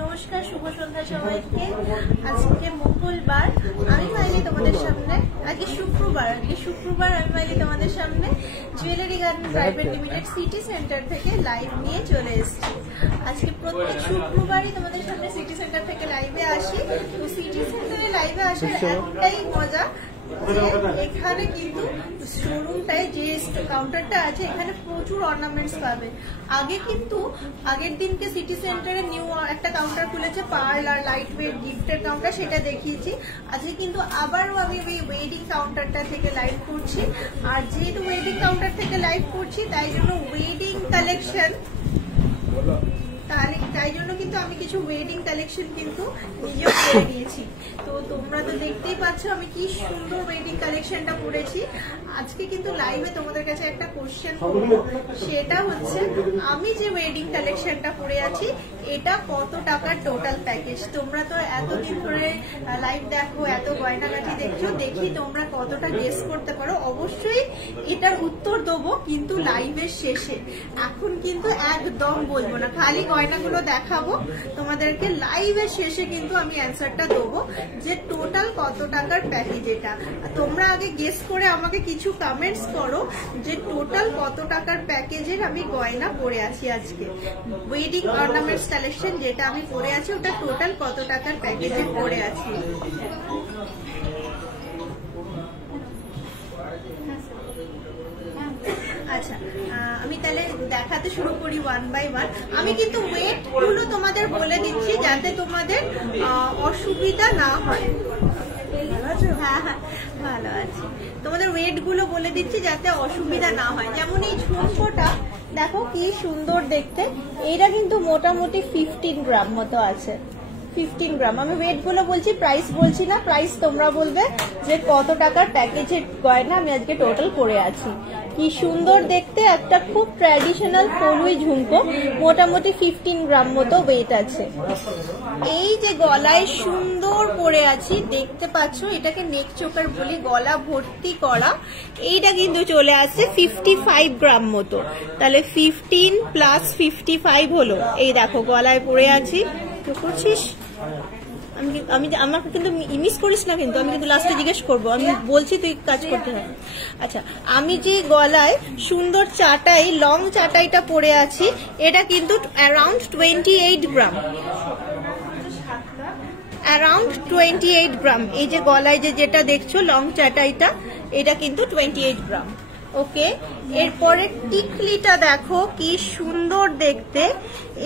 নমস্কার, শুভ সন্ধ্যা সবাইকে। আজকে মঙ্গলবার, আমি মাইলি তোমাদের সামনে, আজকে শুক্রবার আমি মাইলি তোমাদের সামনে jewellery garden private limited city centre থেকে লাইভ নিয়ে চলে এসেছি। আজকে প্রত্যেক শুক্রবারই তোমাদের সামনে সিটি সেন্টার থেকে লাইভে আসি। তো সিটি সেন্টারে লাইভে আসার একটাই মজা, এখানে কিন্তু শোরুমটায় যে কাউন্টারটা আছে এখানে প্রচুর অর্নামেন্টস পাবে। আগে কিন্তু আগের দিনকে সিটি সেন্টারে নিউ একটা কাউন্টার খুলেছে পার্ল আর লাইট ওয়েট গিফটের কাউন্টার, সেটা দেখিয়েছি। আজকে কিন্তু আবারও আমি ওই ওয়েডিং কাউন্টারটা থেকে লাইভ করছি। আর যেহেতু ওয়েডিং কাউন্টার থেকে লাইভ করছি তাই জন্য ওয়েডিং কালেকশন তাই জন্য কিন্তু আমি কিছু ওয়েডিং কালেকশন কিন্তু নিজেও করে নিয়েছি। তো তোমরা তো দেখতেই পাচ্ছ আমি কি সুন্দর ওয়েডিং কালেকশনটা করেছি। আজকে কিন্তু লাইভে তোমাদের কাছে একটা কোশ্চেন করবো, সেটা হচ্ছে আমি যে ওয়েডিং কালেকশনটা পরে আছি এটা কত টাকার টোটাল প্যাকেজ। তোমরা তো এতদিন ধরে লাইভ দেখো, এত গয়নাগাটি দেখছো, দেখি তোমরা কতটা গেস করতে পারো। অবশ্যই এটার উত্তর দেবো কিন্তু লাইভের শেষে, এখন কিন্তু একদম বলবো না, খালি গয়নাগুলো দেখাবো তোমাদেরকে। লাইভের শেষে কিন্তু আমি অ্যান্সারটা দেবো যে টোটাল কত টাকার প্যাকেজ এটা। তোমরা আগে গেস করে আমাকে কিছু কমেন্টস করো যে টোটাল কত টাকার প্যাকেজের আমি গয়না পরে আছি। আজকে ওয়েডিং অর্নামেন্টস কালেকশন যেটা আমি পরে আছি ওটা টোটাল কত টাকার প্যাকেজের পরে আছি। আচ্ছা, আমি তাহলে দেখাতে শুরু করি ওয়ান বাই ওয়ান। আমি কিন্তু ওয়েট গুলো তোমাদের বলে দিচ্ছি যাতে তোমাদের অসুবিধা না হয়। হ্যাঁ হ্যাঁ, ভালো আছে। তোমাদের ওয়েট গুলো বলে দিচ্ছি যাতে অসুবিধা না হয়। যেমন এই ঝুমকোটা দেখো কি সুন্দর দেখতে, এটা কিন্তু মোটামুটি 15 গ্রাম মতো আছে। 15 গ্রাম। আমি ওয়েট গুলো বলছি, প্রাইস বলছি না। প্রাইস তোমরা বলবে যে কত টাকার প্যাকেজের গয়না আমি আজকে টোটাল পরে আছি। কি সুন্দর দেখতে, একটা খুব ট্র্যাডিশনাল ফলুই ঝুমকো, মোটামুটি 15 গ্রাম মতো ওয়েট আছে। এই যে গলায় সুন্দর পরে আছি দেখতে পাচ্ছ, এটাকে নেক চোকার বলি, গলা ভর্তি করা। এইটা কিন্তু চলে আসছে 55 গ্রাম মতো। তাহলে 15 প্লাস 55 হলো। এই দেখো গলায় পরে আছি, তো করছিস আমি আমাকে কিন্তু মিস করিস না, কিন্তু আমি কিন্তু লাস্টে জিজ্ঞেস করবো, আমি বলছি তুই কাজ করতে হবে। আচ্ছা, আমি যে গলায় সুন্দর চাটাই, লং চাটাইটা পরে আছি, এটা কিন্তু অ্যারাউন্ড 28 গ্রাম। অ্যারাউন্ড 28 গ্রাম। এই যে গলায় যেটা দেখছো লং চাটাইটা, এটা কিন্তু 28 গ্রাম। ওকে, এরপরে টিকলিটা দেখো কি সুন্দর দেখতে,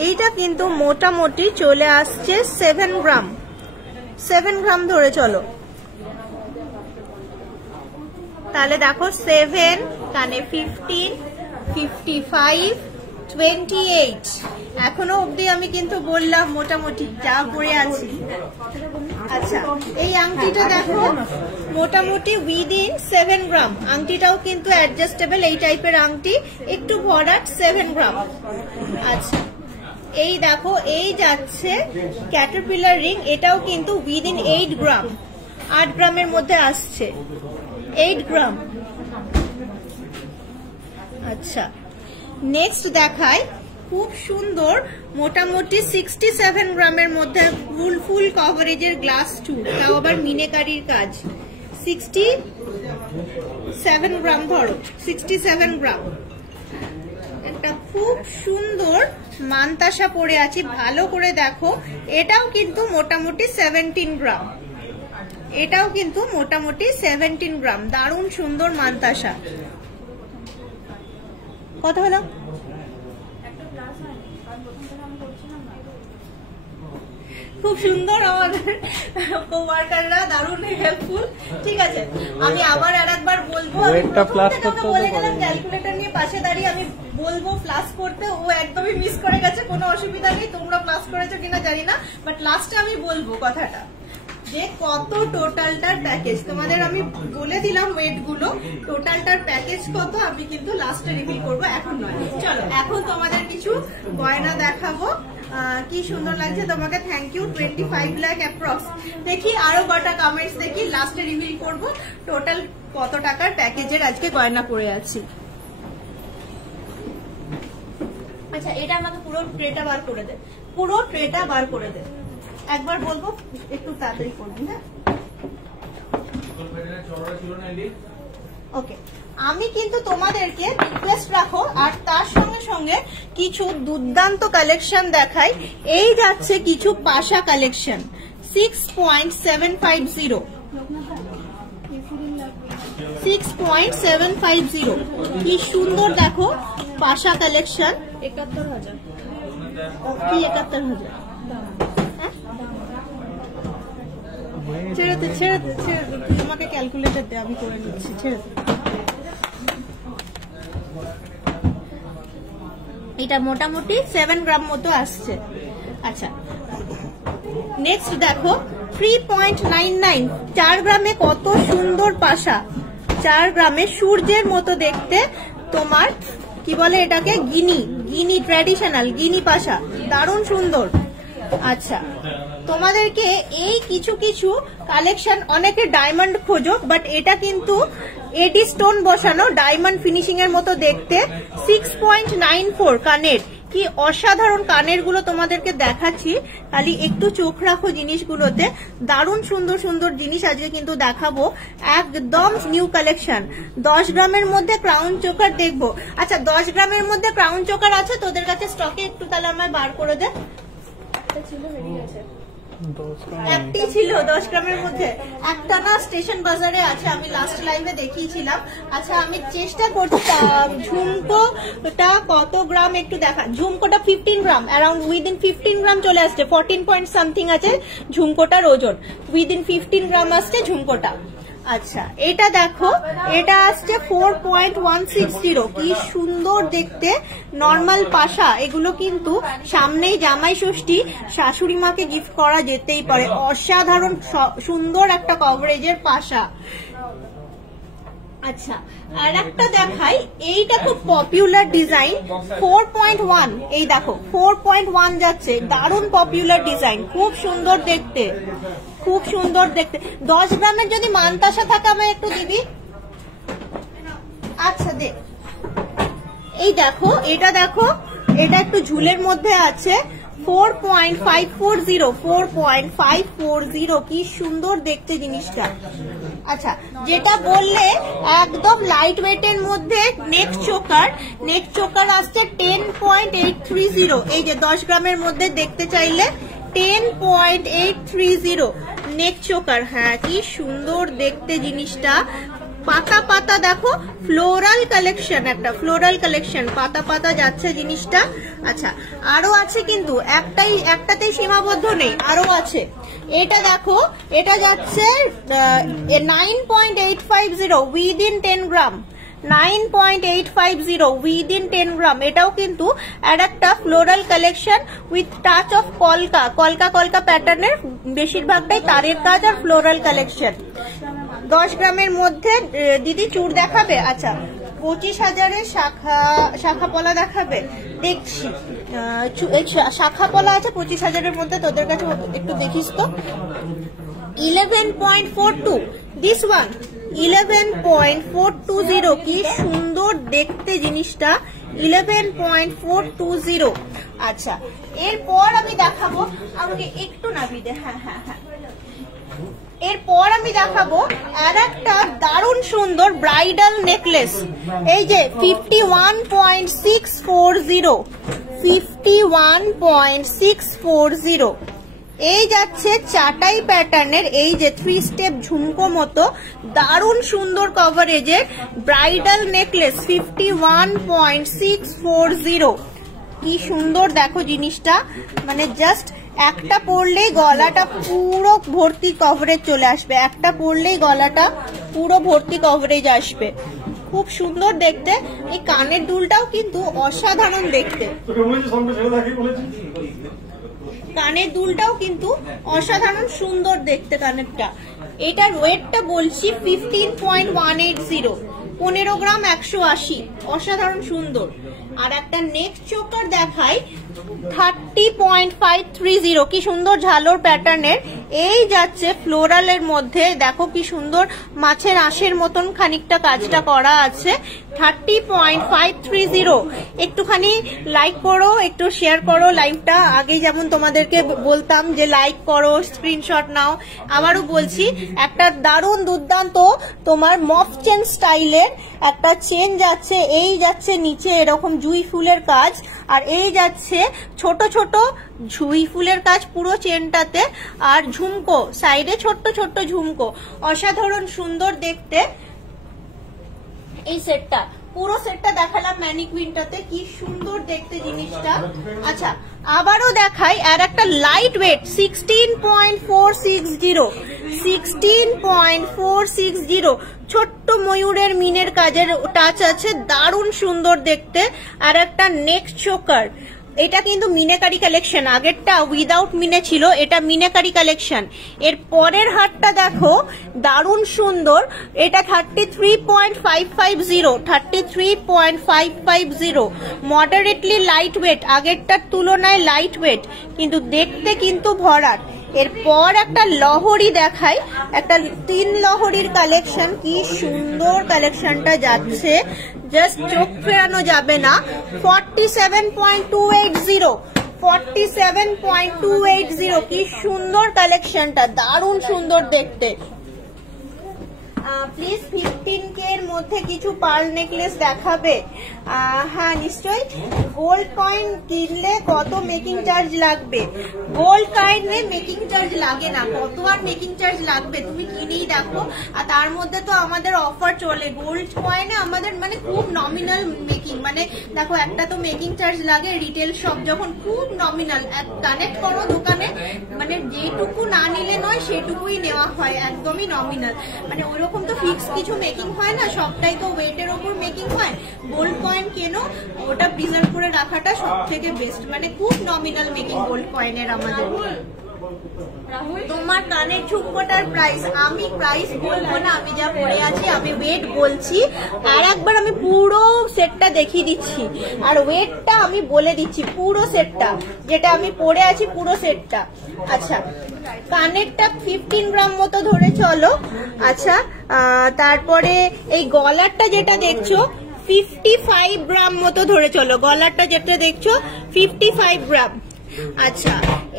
এইটা কিন্তু মোটামুটি চলে আসছে 7 গ্রাম। 7 গ্রাম ধরে চলো, তাহলে দেখো 7 কানে 15, 55, 28। এখনো অবধি আমি কিন্তু বললাম মোটামুটি যা পরে আছি। আচ্ছা, এই আংটিটা দেখো মোটামুটি উইদিন 7 গ্রাম। আংটিটাও কিন্তু অ্যাডজাস্টেবল, এই টাইপের আংটি, একটু ভরাট, 7 গ্রাম। আচ্ছা, এই দেখো এই যাচ্ছে ক্যাটারপিলার রিং, এটাও কিন্তু উইদিন 8 গ্রাম, 8 গ্রামের মধ্যে আসছে, 8 গ্রাম। আচ্ছা, নেক্সট দেখাই, খুব সুন্দর মোটামুটি 67 গ্রামের মধ্যে ফুল কভারেজের গ্লাস চুড়, তাও আবার মিনেকারির কাজ। 67 গ্রাম ধরো, 67 গ্রাম। একটা খুব সুন্দর মানতাসা পরে আছি, ভালো করে দেখো, এটাও কিন্তু মোটামুটি 17 গ্রাম। এটাও কিন্তু মোটামুটি 17 গ্রাম। দারুণ সুন্দর মানতাসা। কথা হলো, খুব সুন্দর, আমাদের কোয়ার্কাররা দারুণ হেল্পফুল। ঠিক আছে, আমি আবার আরেকবার বলবো, বলে গেলাম ক্যালকুলেটর নিয়ে পাশে দাঁড়িয়ে আমি বলবো প্লাস করতে, ও একদমই মিস করে গেছে, কোনো অসুবিধা নেই। তোমরা প্লাস করেছো কিনা জানি না, বাট লাস্টে আমি বলবো কথাটা যে কত টোটালটার প্যাকেজ। তোমাদের আমি বলে দিলাম ওয়েট গুলো, টোটালটার প্যাকেজ কত আমি কিন্তু লাস্টে রিভিল করবো, এখন নয়। চলো, এখন তোমাদের কিছু গয়না দেখাবো। কি সুন্দর লাগছে তোমাকে, থ্যাংক ইউ। 25 লাখ অ্যাপ্রক্স। দেখি আরো কটা কমেন্টস দেখি, লাস্টে রিভিল করবো টোটাল কত টাকার প্যাকেজের আজকে গয়না পরে আছি। আচ্ছা, এটা আমাকে পুরো ট্রেটা বার করে দে। পুরো ট্রেটা বার করে দে। একবার বলবো একটু তাড়াতাড়ি করবি। হ্যাঁ ওকে, আমি কিন্তু তোমাদেরকে রিকোয়েস্ট রাখো আর তার সঙ্গে সঙ্গে কিছু দুর্দান্ত কালেকশন দেখাই। এই যাচ্ছে কিছু পাশা কালেকশন 6.750 6.750 কি সুন্দর দেখো পাশা কালেকশন। 71,000 কি 71,000? ছেড়ে দে ছেড়ে দে ছেড়ে দে, তোমাকে ক্যালকুলেটর দে, আমি করে নিচ্ছি। ছেড়ে দে। এটা মোটামুটি 7 গ্রাম মতো আসছে। আচ্ছা নেক্সট দেখো 3.99 4 গ্রামে কত সুন্দর পাশা। 4 গ্রামে সূর্যের মতো দেখতে, তোমার কি বলে এটাকে, গিনি ট্র্যাডিশনাল গিনি পাশা, দারুণ সুন্দর। আচ্ছা তোমাদেরকে এই কিছু কিছু কালেকশন, অনেকে ডায়মন্ড খোঁজো বাট এটা কিন্তু এডি স্টোন বসানো ডায়মন্ড ফিনিশিং এর মতো দেখতে। 6.94 কানের, কি অসাধারণ কানের গুলো তোমাদেরকে দেখাচ্ছি, খালি একটু চোখ রাখো জিনিসগুলোতে। দারুণ সুন্দর সুন্দর জিনিস আজকে কিন্তু দেখাবো, একদম নিউ কালেকশন। 10 গ্রামের মধ্যে ক্রাউন চোকার দেখবো। আচ্ছা 10 গ্রামের মধ্যে ক্রাউন চোকার আছে তোদের কাছে স্টকে? একটু তাহলে আমায় বার করে দে। একটি ছিল 10 গ্রামের মধ্যে, একটা না স্টেশন বাজারে আছে, আমি লাস্ট লাইভে দেখিয়েছিলাম। আচ্ছা আমি চেষ্টা করছি ঝুমকোটা কত গ্রাম একটু দেখা। ঝুমকোটা 15 গ্রাম, অ্যারাউন্ড উইদিন 15 গ্রাম চলে আসছে, 14 পয়েন্ট সামথিং আছে ঝুমকোটার ওজন, উইদিন 15 গ্রাম আসছে ঝুমকোটা। আচ্ছা এটা দেখো, এটা আসছে 4.160, কি সুন্দর দেখতে নর্মাল পাশা। এগুলো কিন্তু সামনেই জামাই ষষ্ঠী, শাশুড়ি মাকে গিফট করা যেতেই পারে, অসাধারণ সুন্দর একটা কভারেজের পাশা। আচ্ছা আর একটা দেখাই, এইটা খুব পপুলার ডিজাইন 4.1, এই দেখো 4.1 যাচ্ছে, দারুণ পপুলার ডিজাইন, খুব সুন্দর দেখতে, খুব সুন্দর দেখতে। 10 গ্রামের যদি মানতাসা থাকে আমায় একটু দিবি। আচ্ছা দে, এই দেখো এটা দেখো, এটা একটু ঝুলের মধ্যে আছে 4.540, কি সুন্দর দেখতে জিনিসটা। আচ্ছা যেটা বললে একদম লাইট ওয়েটের মধ্যে নেক চোকার আসছে 10.830, এই যে 10 গ্রামের মধ্যে দেখতে চাইলে 10.830 নেক চোকার। হ্যাঁ কি সুন্দর দেখতে জিনিসটা, পাতা পাতা দেখো, ফ্লোরাল কালেকশন, একটা ফ্লোরাল কালেকশন, পাতা পাতা যাচ্ছে জিনিসটা। আচ্ছা আরো আছে কিন্তু, একটাতেই সীমাবদ্ধ নেই, আরো আছে। এটা দেখো, এটা যাচ্ছে 9.850 উইদিন 10 গ্রাম, 9.850 উইদিন 10 গ্রাম। এটাও কিন্তু আর একটা floral collection with touch of কলকা প্যাটার্নের, বেশিরভাগটাই তারের কাজ আর ফ্লোরাল কালেকশন। 10 গ্রামের মধ্যে দিদি চূড় দেখাবে? আচ্ছা 25,000-এর শাখা পলা দেখাবে, দেখছি শাখা পলা আছে 25,000-এর মধ্যে, তোদের কাছে একটু দেখিস তো। 11.42 দিস ওয়ান, 11.420, কি সুন্দর দেখতে জিনিসটা, 11.420। আচ্ছা এরপর আমি দেখাবো, আমাকে একটু নাবি দে। হ্যাঁ হ্যাঁ হ্যাঁ, এরপর আমি দেখাবো আর একটা দারুণ সুন্দর ব্রাইডাল নেকলেস, এই যে 51.640, এই যাচ্ছে চাটাই প্যাটার্নের, এই যে 3 স্টেপ ঝুমকো মতো দারুণ সুন্দর কভারেজের ব্রাইডাল নেকলেস 51.640, কি সুন্দর দেখো জিনিসটা, মানে জাস্ট একটা পরলেই গলাটা পুরো ভর্তি কভারেজ চলে আসবে, একটা পরলেই গলাটা পুরো ভর্তি কভারেজ আসবে, খুব সুন্দর দেখতে। এই কানের দুলটাও কিন্তু অসাধারণ দেখতে, কানের দুলটাও কিন্তু অসাধারণ সুন্দর দেখতে কানেরটা। এটার ওয়েটটা বলছি 15.180, 15 গ্রাম 180, অসাধারণ সুন্দর। আর একটা নেক চোকার দেখাই 30.530, কি সুন্দর ঝালোর প্যাটার্নের, এই যাচ্ছে ফ্লোরালের মধ্যে, দেখো কি সুন্দর মাছের আঁশের মতন খানিকটা কাজটা করা আছে। 30.530। একটুখানি লাইক করো, একটু শেয়ার করো লাইভটা। আগে যেমন তোমাদেরকে বলতাম যে লাইক করো, স্ক্রিনশট নাও, আবারও বলছি একটা দারুণ দুর্দান্ত তোমার মফ চেন স্টাইলের একটা চেন যাচ্ছে। এই যাচ্ছে নিচে এরকম জুঁই ফুলের কাজ, আর এই যাচ্ছে ছোট ছোট জুঁই ফুলের কাজ পুরো চেনটাতে, আর ঝুমকো সাইডে ছোট্ট ছোট্ট ঝুমকো, অসাধারণ সুন্দর দেখতে এই সেটটা। পুরো সেটটা দেখালাম ম্যানিকুইনটাতে, কি সুন্দর দেখতে জিনিসটা। আচ্ছা আবারও দেখাই আর একটা লাইট ওয়েট 16.460, 16.460, ছোট্ট ময়ূরের মিনের কাজের টাচ আছে, দারুণ সুন্দর দেখতে। আর একটা নেক চোকার, এটা কিন্তু মিনাকারি কালেকশন, আগেরটা উইদাউট মিনে ছিল, এটা মিনাকারি কালেকশন। এর পরের হারটা দেখো দারুণ সুন্দর, এটা 33.550, 33.550, মডারেটলি লাইট ওয়েট, আগেরটার তুলনায় লাইট ওয়েট, কিন্তু দেখতে কিন্তু ভরাট। এরপর একটা লহরি দেখাই, একটা 3 লহরির কালেকশন, কি সুন্দর কালেকশনটা যাচ্ছে, জাস্ট চোখ ফেরানো যাবে না। 47.280, 47.280, কি সুন্দর কালেকশনটা, দারুণ সুন্দর দেখতে। প্লিজ 15K এর মধ্যে কিছু পার্ল নেকলেস দেখাবে? হ্যাঁ নিশ্চয়ই। গোল্ড কয়েন কিনলে কত মেকিং চার্জ লাগবে? গোল্ড কয়েনে মেকিং চার্জ লাগে না, কত আর মেকিং চার্জ লাগবে তুমি কিনেই দেখো। আর তার মধ্যে তো আমাদের অফার চলে, গোল্ড কয়েনে আমাদের মানে খুব নমিনাল মেকিং, মানে দেখো একটা তো মেকিং চার্জ লাগে রিটেল শপ যখন, খুব নমিনাল। কানেক্ট করো দোকানে, মানে যেটুকু না নিলে নয় সেটুকুই নেওয়া হয়, একদমই নমিনাল, মানে ওইরকম তো ফিক্স কিছু মেকিং হয় না, সবটাই তো ওয়েটের ওপর মেকিং হয়। গোল্ড কয়েন কেনো, ওটা প্রিজার্ভ করে রাখাটা সব থেকে বেস্ট, মানে খুব নমিনাল মেকিং গোল্ড কয়েনের আমাদের। তোমার কানের ঝুমকোটার প্রাইস, আমি প্রাইস বলবো না, আমি যা পরে আছি আমি ওয়েট বলছি। আর একবার আমি পুরো সেটটা দেখিয়ে দিচ্ছি, আর ওয়েটটা আমি বলে দিচ্ছি, পুরো সেটটা যেটা আমি পরে আছি পুরো সেটটা। আচ্ছা কানেরটা 15 গ্রাম মতো ধরে চলো। আচ্ছা তারপরে এই গলারটা যেটা দেখছো 55 গ্রাম মতো ধরে চলো, গলারটা যেটা দেখছো 55 গ্রাম। আচ্ছা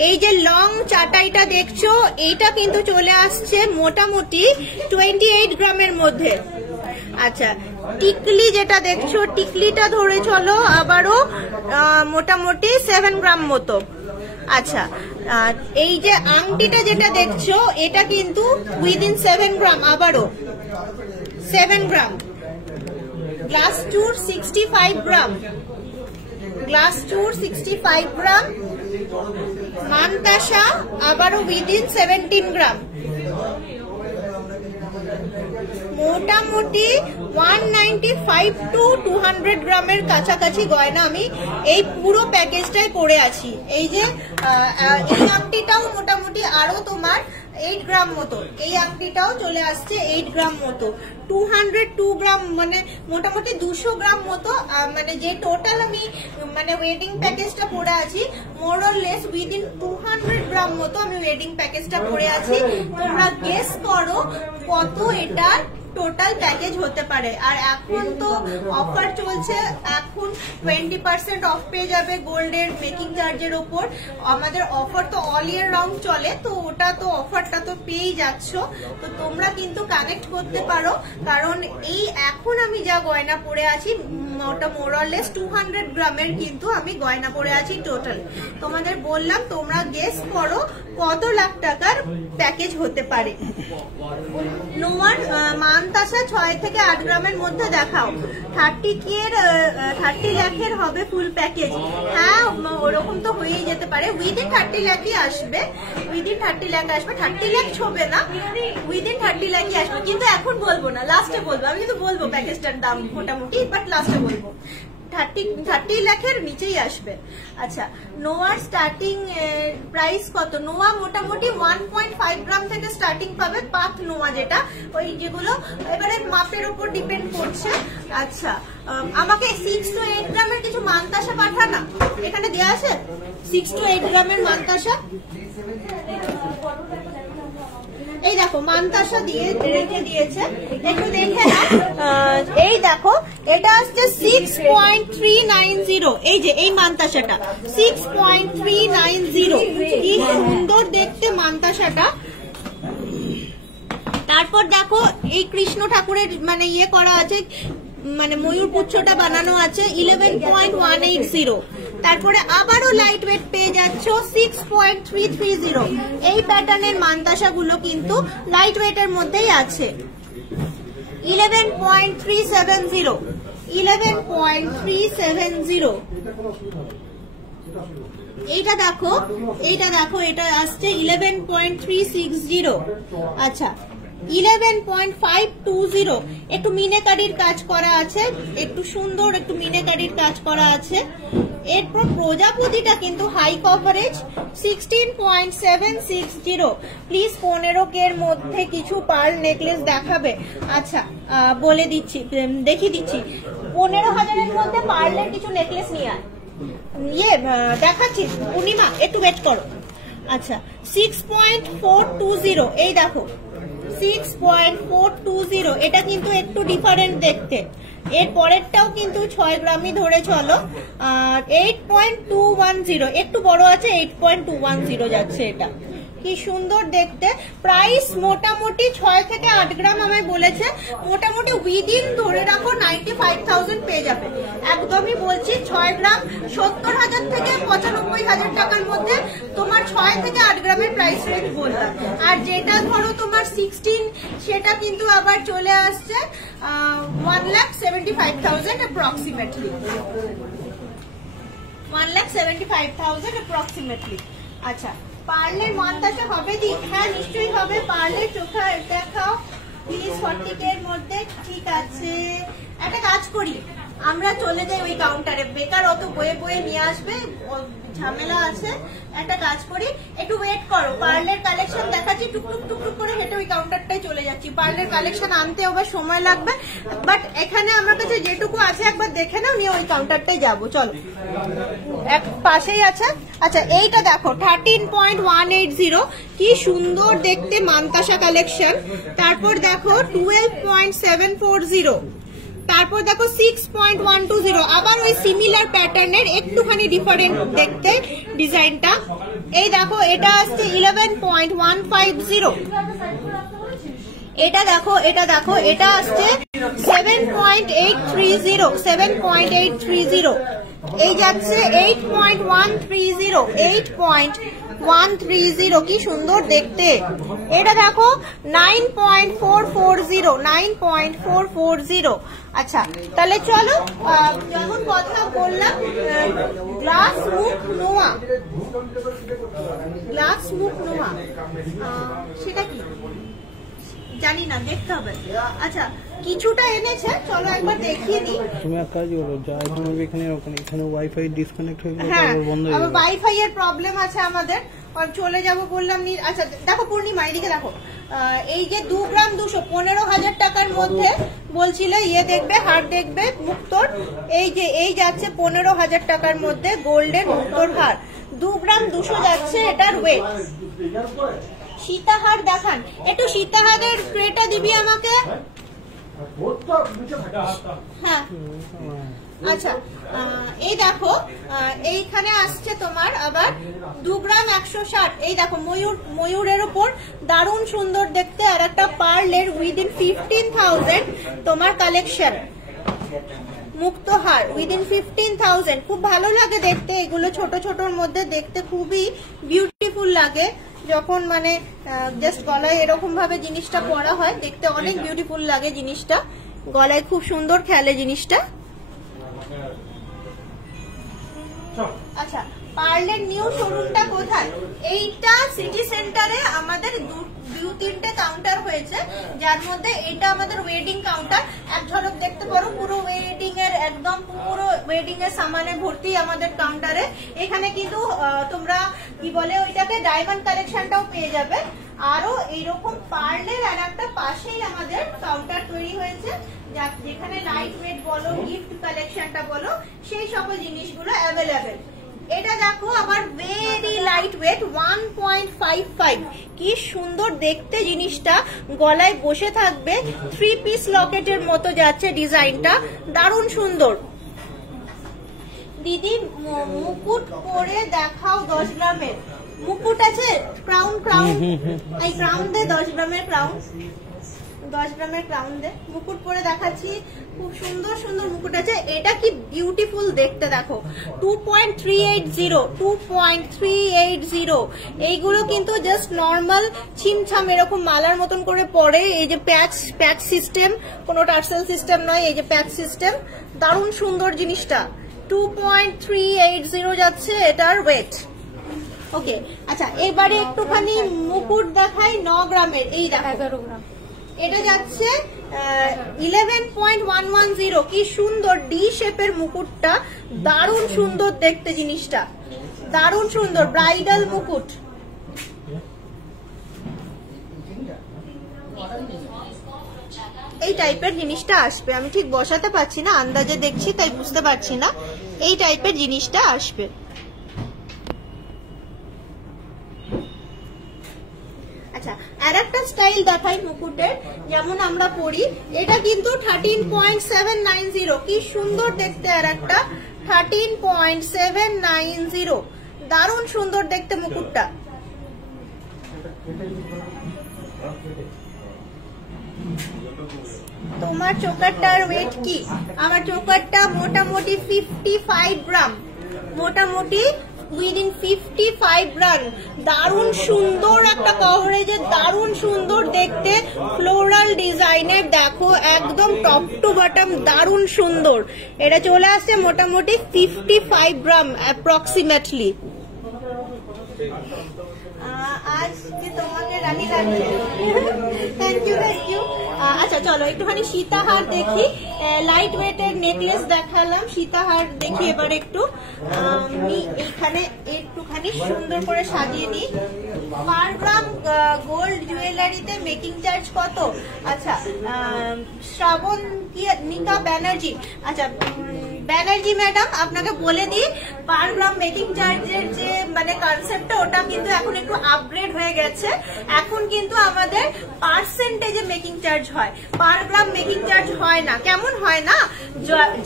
এই যে লং চাটাইটা দেখছো, এইটা কিন্তু চলে আসছে মোটামুটি 28 গ্রামের মধ্যে। আচ্ছা টিকলি যেটা দেখছো, টিকলিটা ধরে চলো আবারও মোটামুটি 7 গ্রাম মতো। আচ্ছা এই যে আংটিটা যেটা দেখছো, এটা কিন্তু উইদিন 7 গ্রাম, আবারও 7 গ্রাম। গ্লাস চুর 65 গ্রাম, গ্লাস চুর 65 গ্রাম। মানতাসা আবারও উইদিন 17 গ্রাম। মোটামুটি 195 to 200 গ্রামের কাছাকাছি গয়না আমি এই পুরো প্যাকেজটাই পরে আছি। এই যে এই আংটিটাও মোটামুটি আরো তোমার 8 গ্রাম মতো, এই আংটিটাও চলে আসছে 8 গ্রাম মতো। 202 গ্রাম মানে মোটামুটি 200 গ্রাম মতো, মানে যে টোটাল আমি মানে ওয়েডিং প্যাকেজটা পরে আছি মোর অর লেস উইদিন 200 গ্রাম মতো আমি ওয়েডিং প্যাকেজটা পরে আছি। তোমরা গেস করো কত এটার টোটাল প্যাকেজ হতে পারে। আর এখন তো অফার চলছে, এখন 20% অফ পেয়ে যাবে গোল্ডের মেকিং চার্জের ওপর। আমাদের অফার তো অল ইয়ার রাউন্ড চলে, তো ওটা তো অফারটা তো পেয়েই যাচ্ছ। তো তোমরা কিন্তু কানেক্ট করতে পারো, কারণ এই এখন আমি যা গয়না পরে আছি ওটা মোরলেস 200 গ্রামের কিন্তু আমি গয়না পরে আছি টোটাল। তোমাদের বললাম তোমরা গেস করো কত লাখ টাকার প্যাকেজ হতে পারে। নোয়ার মানতাসা 6 থেকে 8 গ্রামের মধ্যে দেখাও। 30 লাখের হবে ফুল প্যাকেজ। হ্যাঁ ওরকম তো হয়েই যেতে পারে, উইদিন 30 লাখই আসবে, উইদিন 30 লাখ আসবে। 30 লাখ ছবে না, উইদিন 30 লাখই আসবে, কিন্তু এখন বলবো না, লাস্টে বলবো। আমি কিন্তু বলবো প্যাকেজটার দাম মোটামুটি, বাট লাস্টে বলবো। 30 লাখের নিচেই আসবে। আচ্ছা নোয়ার স্টার্টিং প্রাইস কত? নোয়া মোটামুটি 1.5 গ্রাম থেকে স্টার্টিং পাবে, পাক নোয়া যেটা, ওই যেগুলো এবারে মাপের উপর ডিপেন্ড করছে। আচ্ছা আমাকে 6 to 8 গ্রামের কিছু মানতাসা পাঠানা, এখানে দেওয়া আছে 6 to 8 গ্রামের মানতাসা। এই দেখো মানতাসা দিয়ে রেখে দিয়েছে, একটু দেখে নাও। এই দেখো এটা আসছে 6.390, এই যে এই মানতাসাটা 6.390, কি সুন্দর দেখতে মানতাসাটা। তারপর দেখো এই কৃষ্ণ ঠাকুরের মানে ইয়ে করা আছে, মানে ময়ূর পুচ্ছটা বানানো আছে 11.180। তারপরে আবারও লাইট ওয়েট পেয়ে যাচ্ছ 6.330। এই প্যাটার্নের মানতাসা গুলো কিন্তু লাইট ওয়েটের মধ্যেই আছে। 11.370, 11.370। এইটা দেখো, এইটা দেখো, এটা আসছে 11.360। আচ্ছা 11.520, একটু মিনেকারির কাজ করা আছে, একটু সুন্দর একটু মিনেকারির কাজ করা আছে। এরপর প্রজাপতিটা কিন্তু হাই কভারেজ 16.760। প্লিজ 15K এর মধ্যে কিছু পার্ল নেকলেস দেখাবে। আচ্ছা বলে দিচ্ছি, দেখিয়ে দিচ্ছি। 15,000 এর মধ্যে পার্লের কিছু নেকলেস নিয়ে আয়, ইয়ে দেখাচ্ছি। পূর্ণিমা একটু ওয়েট করো। আচ্ছা 6.420, এই দেখো 6.420, এটা কিন্তু একটু ডিফারেন্ট দেখতে। এর পরেরটাও কিন্তু 6 গ্রামই ধরে চলো। আর 8.210, একটু বড় আছে, 8.210 যাচ্ছে। এটা কি সুন্দর দেখতে। প্রাইস মোটামুটি 6 থেকে 8 গ্রাম আমায় বলেছে, মোটামুটি উইদিন ধরে রাখো 95,000 পেয়ে যাবে। একদমই বলছি 6 গ্রাম 70,000 থেকে 95,000 টাকার মধ্যে তোমার 6 থেকে 8 গ্রামের প্রাইস রেঞ্জ বললাম। আর যেটা ধরো তোমার 16, সেটা কিন্তু আবার চলে আসছে 1,75,000 অ্যাপ্রক্সিমেটলি, 1,75,000 অ্যাপ্রক্সিমেটলি। আচ্ছা পার্লের মানতাসা হবে দি? হ্যাঁ নিশ্চয়ই হবে। পার্লের চোখা দেখাও প্লিজ 40K এর মধ্যে। ঠিক আছে, একটা কাজ করি, আমরা চলে যাই ওই কাউন্টারে, বেকার অত বয়ে বয়ে নিয়ে আসবে, ঝামেলা আছে। একটা কাজ করি, একটু ওয়েট করো, পার্লের কালেকশন দেখাচ্ছি, টুকটুক টুকটুক করে হেঁটে ওই কাউন্টারটাই চলে যাচ্ছি। পার্লের কালেকশন আনতে আবার সময় লাগবে, বাট এখানে আমার কাছে যেটুকু আছে একবার দেখে নাও, নিয়ে ওই কাউন্টারটাই যাবো। চলো, এক পাশেই আছে। আচ্ছা এইটা দেখো 13.180, কি সুন্দর দেখতে মানতাসা কালেকশন। তারপর দেখো 12.740, তারপর দেখো 6.120, আবার ওই সিমিলার প্যাটার্নের একটুখানি ডিফারেন্ট দেখতে ডিজাইনটা। এই দেখো এটা আসছে 11.150। এটা দেখো, এটা দেখো, এটা আসছে 7.830, 7.830। এই যাচ্ছে 8.130, 8.130, কি সুন্দর দেখতে। এটা দেখো 9.440, 9.440। আচ্ছা তাহলে চলো, যেমন কথা বললাম, গ্লাস মুখ নোয়া, গ্লাস মুখ নোয়া সেটা কি জানি না, দেখতে হবে। আচ্ছা কিছুটা এনেছে, চলো একবার দেখিয়ে দিই। তুমি এক কাজ করো, যা এখানে এখানে ওয়াইফাই ডিসকানেক্ট হয়ে গেলে হ্যাঁ, বন্ধ হয়ে যাবে। ওয়াইফাই এর প্রবলেম আছে আমাদের, চলে যাব বললাম। আচ্ছা দেখো পূর্ণিমা, এদিকে দেখো, এই যে 2 গ্রাম 200, 15,000 টাকার মধ্যে বলছিল ইয়ে দেখবে, হার দেখবে মুক্তোর। এই যে এই যাচ্ছে 15,000 টাকার মধ্যে গোল্ডের মুক্তোর হার, 2 গ্রাম 200 যাচ্ছে এটার ওয়েট। সীতাহার দেখান একটু, সীতাহারের ট্রেটা দিবি আমাকে। হ্যাঁ আচ্ছা এই দেখো, এইখানে আসছে তোমার আবার 2 গ্রাম 160। এই দেখো ময়ূরের উপর দারুণ সুন্দর দেখতে, আর একটা পার্লের উইদিন 15,000 তোমার কালেকশন। মুক্তহার উইদিন 15,000, খুব ভালো লাগে দেখতে এগুলো, ছোট ছোটর মধ্যে দেখতে খুবই বিউটিফুল লাগে। যখন মানে জাস্ট গলায় এরকম ভাবে জিনিসটা পরা হয়, দেখতে অনেক বিউটিফুল লাগে জিনিসটা, গলায় খুব সুন্দর খেলে জিনিসটা। আচ্ছা পার্লের নিউ শোরুমটা কোথায়? এইটা সিটি সেন্টারে আমাদের 2-3টে কাউন্টার হয়েছে, যার মধ্যে এটা আমাদের ওয়েডিং কাউন্টার। এক ঝলক দেখতে পারো, পুরো ওয়েডিং এর একদম পুরো ওয়েডিং এর সামানে ভর্তি আমাদের কাউন্টারে। এখানে কিন্তু তোমরা কি বলে ওইটাকে ডায়মন্ড কালেকশনটাও পেয়ে যাবে। আরো এইরকম পার্লের আর একটা পাশেই আমাদের কাউন্টার তৈরি হয়েছে, যেখানে লাইট ওয়েট বলো, গিফট কালেকশনটা বলো, সেই সকল জিনিসগুলো অ্যাভেলেবেল। এটা দেখো আবার ভেরি লাইট ওয়েট 1.55, কি সুন্দর দেখতে জিনিসটা, গলায় বসে থাকবে, 3 পিস লকেটের মতো যাচ্ছে ডিজাইনটা, দারুণ সুন্দর। দিদি মুকুট পরে দেখাও 10 গ্রামের মুকুট আছে, ক্রাউন এই ক্রাউন দে, 10 গ্রামের ক্রাউন, 10 গ্রামের ক্রাউন দে, মুকুট পরে দেখাচ্ছি, খুব সুন্দর সুন্দর মুকুট আছে। এটা কি বিউটিফুল দেখতে দেখো, 2.380 এইগুলো কিন্তু জাস্ট নর্মাল ছিমছাম এরকম মালার মতন করে পরে, এই যে প্যাচ সিস্টেম, কোনো টার্সেল সিস্টেম নয়, এই যে প্যাচ সিস্টেম, দারুণ সুন্দর জিনিসটা। 2.380 যাচ্ছে এটার ওয়েট। ওকে, আচ্ছা এবারে একটুখানি মুকুট দেখাই 9 গ্রামের, এই দেখো 11 গ্রাম, এটা যাচ্ছে 11.110, কি সুন্দর ডি শেপের মুকুটটা, দারুণ সুন্দর দেখতে জিনিসটা, দারুণ সুন্দর ব্রাইডাল মুকুট। এই টাইপের জিনিসটা আসবে, আমি ঠিক বসাতে পারছি না, আন্দাজে দেখছি তাই বুঝতে পারছি না, এই টাইপের জিনিসটা আসবে। আচ্ছা আর একটা স্টাইল দেখাই মুকুটের, যেমন আমরা পরি, এটা কিন্তু 13.790, কি সুন্দর দেখতে, আর একটা 13.790, দারুণ সুন্দর দেখতে মুকুটটা। তোমার চোকারটার ওয়েট কি? আমার চোকারটা মোটামুটি 55 গ্রাম, মোটামুটি উইদিন 55 গ্রাম, দারুণ সুন্দর একটা কভারেজের, দারুণ সুন্দর দেখতে, ফ্লোরাল ডিজাইনের, দেখো একদম টপ টু বটম দারুণ সুন্দর। এটা চলে আসছে মোটামুটি 55 গ্রাম অ্যাপ্রক্সিমেটলি। আজকে তোমাকে রানী লাগছে, থ্যাংক ইউ থ্যাংক ইউ। আচ্ছা চলো একটুখানি সীতাহার দেখি, লাইট ওয়েটের নেকলেস দেখালাম, সীতাহার দেখি এবার একটু। আমি এখানে একটুখানি সুন্দর করে সাজিয়ে নিই। পার গ্রাম গোল্ড জুয়েলারিতে মেকিং চার্জ কত? আচ্ছা শ্রাবণিকা ব্যানার্জি, আচ্ছা ব্যানার্জি ম্যাডাম আপনাকে বলে দিই, পার গ্রাম মেকিং চার্জের যে মানে কনসেপ্টটা, ওটা কিন্তু এখন একটু আপগ্রেড হয়ে গেছে। এখন কিন্তু আমাদের পার্সেন্টেজে মেকিং চার্জ হয়, পার গ্রাম মেকিং চার্জ হয় না। কেমন হয় না,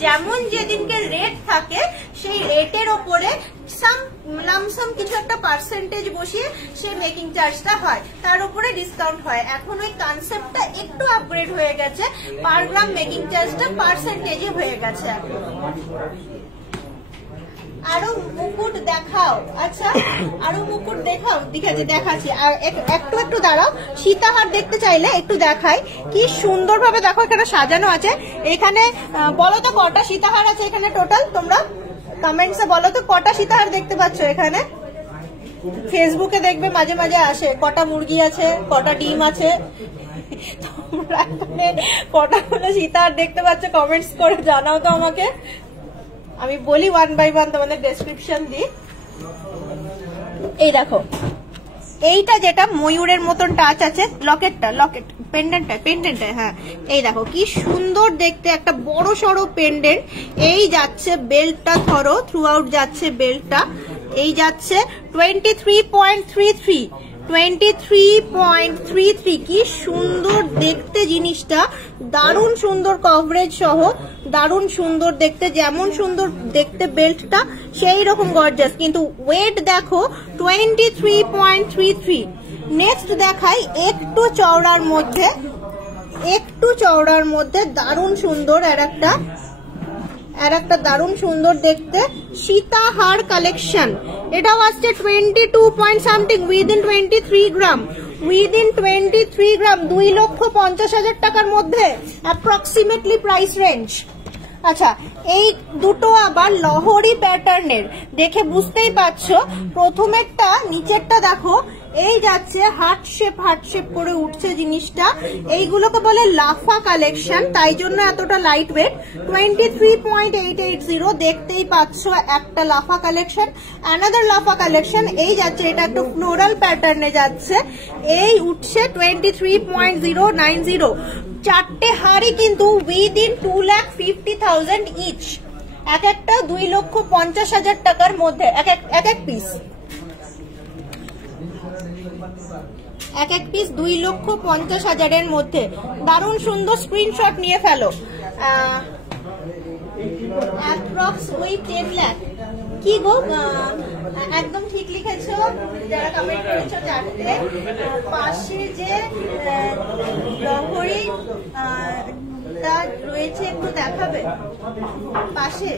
যেমন যেদিনকে রেট থাকে সেই রেটের ওপরে লামসাম কিছু একটা পার্সেন্টেজ বসিয়ে সেই মেকিং চার্জটা হয়, তার উপরে ডিসকাউন্ট হয়। এখন ওই কনসেপ্টটা একটু আপগ্রেড হয়ে গেছে, পার গ্রাম মেকিং চার্জটা পার্সেন্টেজে হয়ে গেছে এখন। আরো মুকুট দেখাও, আচ্ছা আরো মুকুট দেখাও, ঠিক আছে দেখাচ্ছি, আর একটু একটু দাঁড়াও। সীতাহার দেখতে চাইলে একটু দেখাই, কি সুন্দর ভাবে দেখো এখানে সাজানো আছে। এখানে বলো তো কটা সীতাহার আছে এখানে টোটাল, তোমরা কমেন্টসে বলো তো কটা সীতাহার দেখতে পাচ্ছ এখানে। ফেসবুকে দেখবে মাঝে মাঝে আসে কটা মুরগি আছে, কটা ডিম আছে, তোমরা কটা করে সীতাহার দেখতে পাচ্ছ কমেন্টস করে জানাও তো আমাকে, আমি বলি 1 বাই 1 তোমাদের ডেসক্রিপশন দিই। এই দেখো এইটা যেটা ময়ূরের মতন টাচ আছে, লকেট পেন্ডেন্টটা, হ্যাঁ এই দেখো কি সুন্দর দেখতে, একটা বড় সড়ো পেন্ডেন্ট। এই যাচ্ছে বেল্টটা, ধরো থ্রু আউট যাচ্ছে বেল্টটা, এই যাচ্ছে 23.33, কি সুন্দর দেখতে জিনিসটা, দারুণ সুন্দর কভারেজ সহ, দারুণ সুন্দর দেখতে, যেমন সুন্দর দেখতে বেল্টটা সেই রকম গর্জাস, কিন্তু ওয়েট দেখো 23.33। নেক্সট দেখাই একটু চওড়ার মধ্যে দারুণ সুন্দর আর একটা দারুণ সুন্দর দেখতে সীতাহার কালেকশন। এটাও আসছে 22 উইদিন 23 গ্রাম, 2,50,000 টাকার মধ্যে অ্যাপ্রক্সিমেটলি প্রাইস রেঞ্জ। আচ্ছা এই দুটো আবার লহরি প্যাটার্নের, দেখে বুঝতেই পারছো। প্রথমেরটা নিচেরটা দেখো, এই যাচ্ছে হার্ট শেপ করে উঠছে জিনিসটা, এইগুলোকে বলে লাফা কালেকশন, তাই জন্য এতটা লাইট ওয়েট। 23.880 দেখতেই পাচ্ছ একটা লাফা কালেকশন। অ্যানাদার লাফা কালেকশন এই যাচ্ছে, এটা একটু ফ্লোরাল প্যাটার্নে যাচ্ছে, এই উঠছে 23.090। চারটে হারই কিন্তু উইদিন 2,50,000 ইচ, এক একটা 2,50,000 টাকার মধ্যে এক এক পিস, এক এক পিস 2,50,000 মধ্যে। দারুণ সুন্দর, স্ক্রিনশট নিয়ে ফেলো। অ্যাপ্রক্স ওই 10 লাখ। কি গো, একদম ঠিক লিখেছো, যারা কমেন্ট করেছো চারটে। পাশে যে লহরি তা রয়েছে একটু দেখাবে পাশে,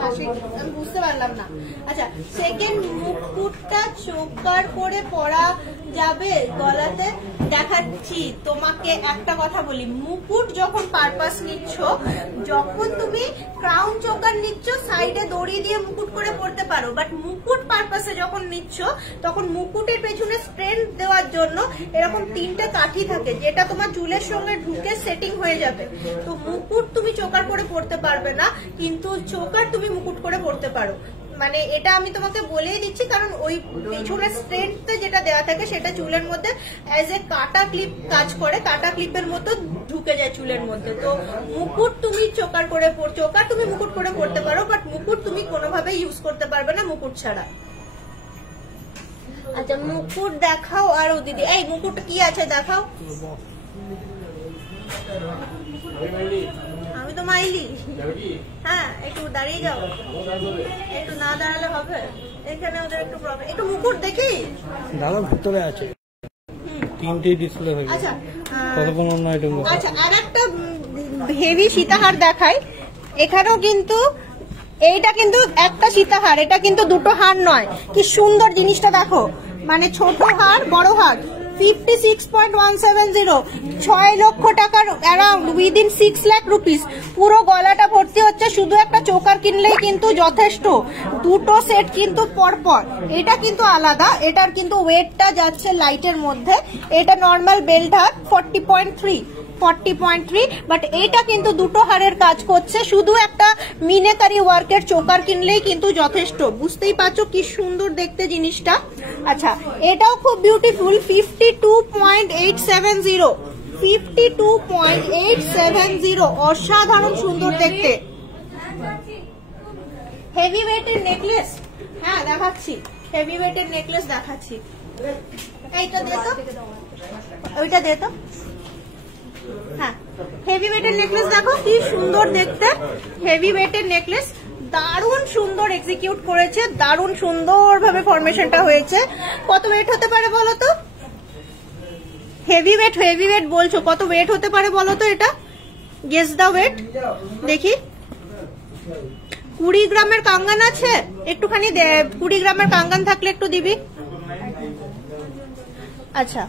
পাশে আমি বুঝতে পারলাম না। আচ্ছা, সেকেন্ড মুকুটটা চোকার করে পরা যাবে গলাতে, দেখাচ্ছি তোমাকে। একটা কথা বলি, মুকুট যখন পারপাস নিচ্ছ, যখন তুমি ক্রাউন চোকার নিচ্ছ সাইডে দড়ি দিয়ে মুকুট করে পড়তে পারো, বাট মুকুট পারপাসে যখন নিচ্ছ তখন মুকুটের পেছনে স্ট্রেন্থ দেওয়ার জন্য এরকম 3টে কাঠি থাকে, যেটা তোমার চুলের সঙ্গে ঢুকে সেটিং হয়ে যাবে। তো মুকুট তুমি চোকার করে পড়তে পারবে না, কিন্তু চোকার তুমি মুকুট করে পড়তে পারো। মানে এটা আমি তোমাকে বলেই দিচ্ছি, কারণ ওই পিছনের স্ট্রেন্থ যেটা দেওয়া থাকে সেটা চুলের মধ্যে অ্যাজ এ কাটা ক্লিপ কাজ করে, কাটা ক্লিপের মতো ঢুকে যায় চুলের মধ্যে। তো মুকুট তুমি চোকার তুমি মুকুট করে পড়তে পারো, বাট মুকুট তুমি কোনোভাবে ইউজ করতে পারবে না মুকুট ছাড়া। আচ্ছা, মুকুট দেখাও। আর ও দিদি, এই মুকুট কি আছে দেখাও। আমি তো মাইলি। হ্যাঁ, একটু দাঁড়িয়ে যাও, একটু না দাঁড়ালে হবে, এখানে ওদের একটু প্রবলেম। একটু মুকুট দেখি, দাদা ভিতরে আছে 3টে ডিসপ্লে হয়ে গেছে। আচ্ছা, আর একটা হেভি সীতাহার দেখাই। এখানেও কিন্তু এইটা কিন্তু একটা সীতাহার, এটা কিন্তু দুটো হার নয়। কি সুন্দর জিনিসটা দেখো, মানে ছোট হার বড় হার। 56.170, 6 লক্ষ টাকার অ্যারাউন্ড, উইদিন 6 লাখ রুপিস। পুরো গলাটা ভর্তি হচ্ছে, শুধু একটা চোকার কিনলেই কিন্তু যথেষ্ট। দুটো সেট কিন্তু পরপর। এটা কিন্তু আলাদা, এটার কিন্তু ওয়েটটা যাচ্ছে লাইটের মধ্যে। এটা নর্মাল বেল্ট হার 40.3, বাট এটা কিন্তু দুটো হারের কাজ করছে। শুধু একটা মিনেকারি ওয়ার্কের চোকার কিনলেই কিন্তু যথেষ্ট। বুঝতেই পারছো কি সুন্দর দেখতে জিনিসটা। আচ্ছা, এটাও খুব বিউটিফুল। 52.870, 52.870, অসাধারণ সুন্দর দেখতে। হেভি ওয়েটের নেকলেস, হ্যাঁ দেখাচ্ছি, হেভি ওয়েটের নেকলেস দেখাচ্ছি। এইটা দিয়ে তো, ওইটা দিয়ে তো। হ্যাঁ, হেভি ওয়েটের নেকলেস দেখো কি সুন্দর দেখতে। হেভি ওয়েটের নেকলেস, দারুণ সুন্দর এক্সিকিউট করেছে, দারুণ সুন্দর ভাবে ফরমেশনটা হয়েছে। কত ওয়েট হতে পারে বলো তো? হেভি ওয়েট বলছো, কত ওয়েট হতে পারে বলো তো? এটা গেস দা ওয়েট দেখি। 20 গ্রামের কাঙ্গান আছে, একটুখানি 20 গ্রামের কাঙ্গান থাকলে একটু দিবি। আচ্ছা,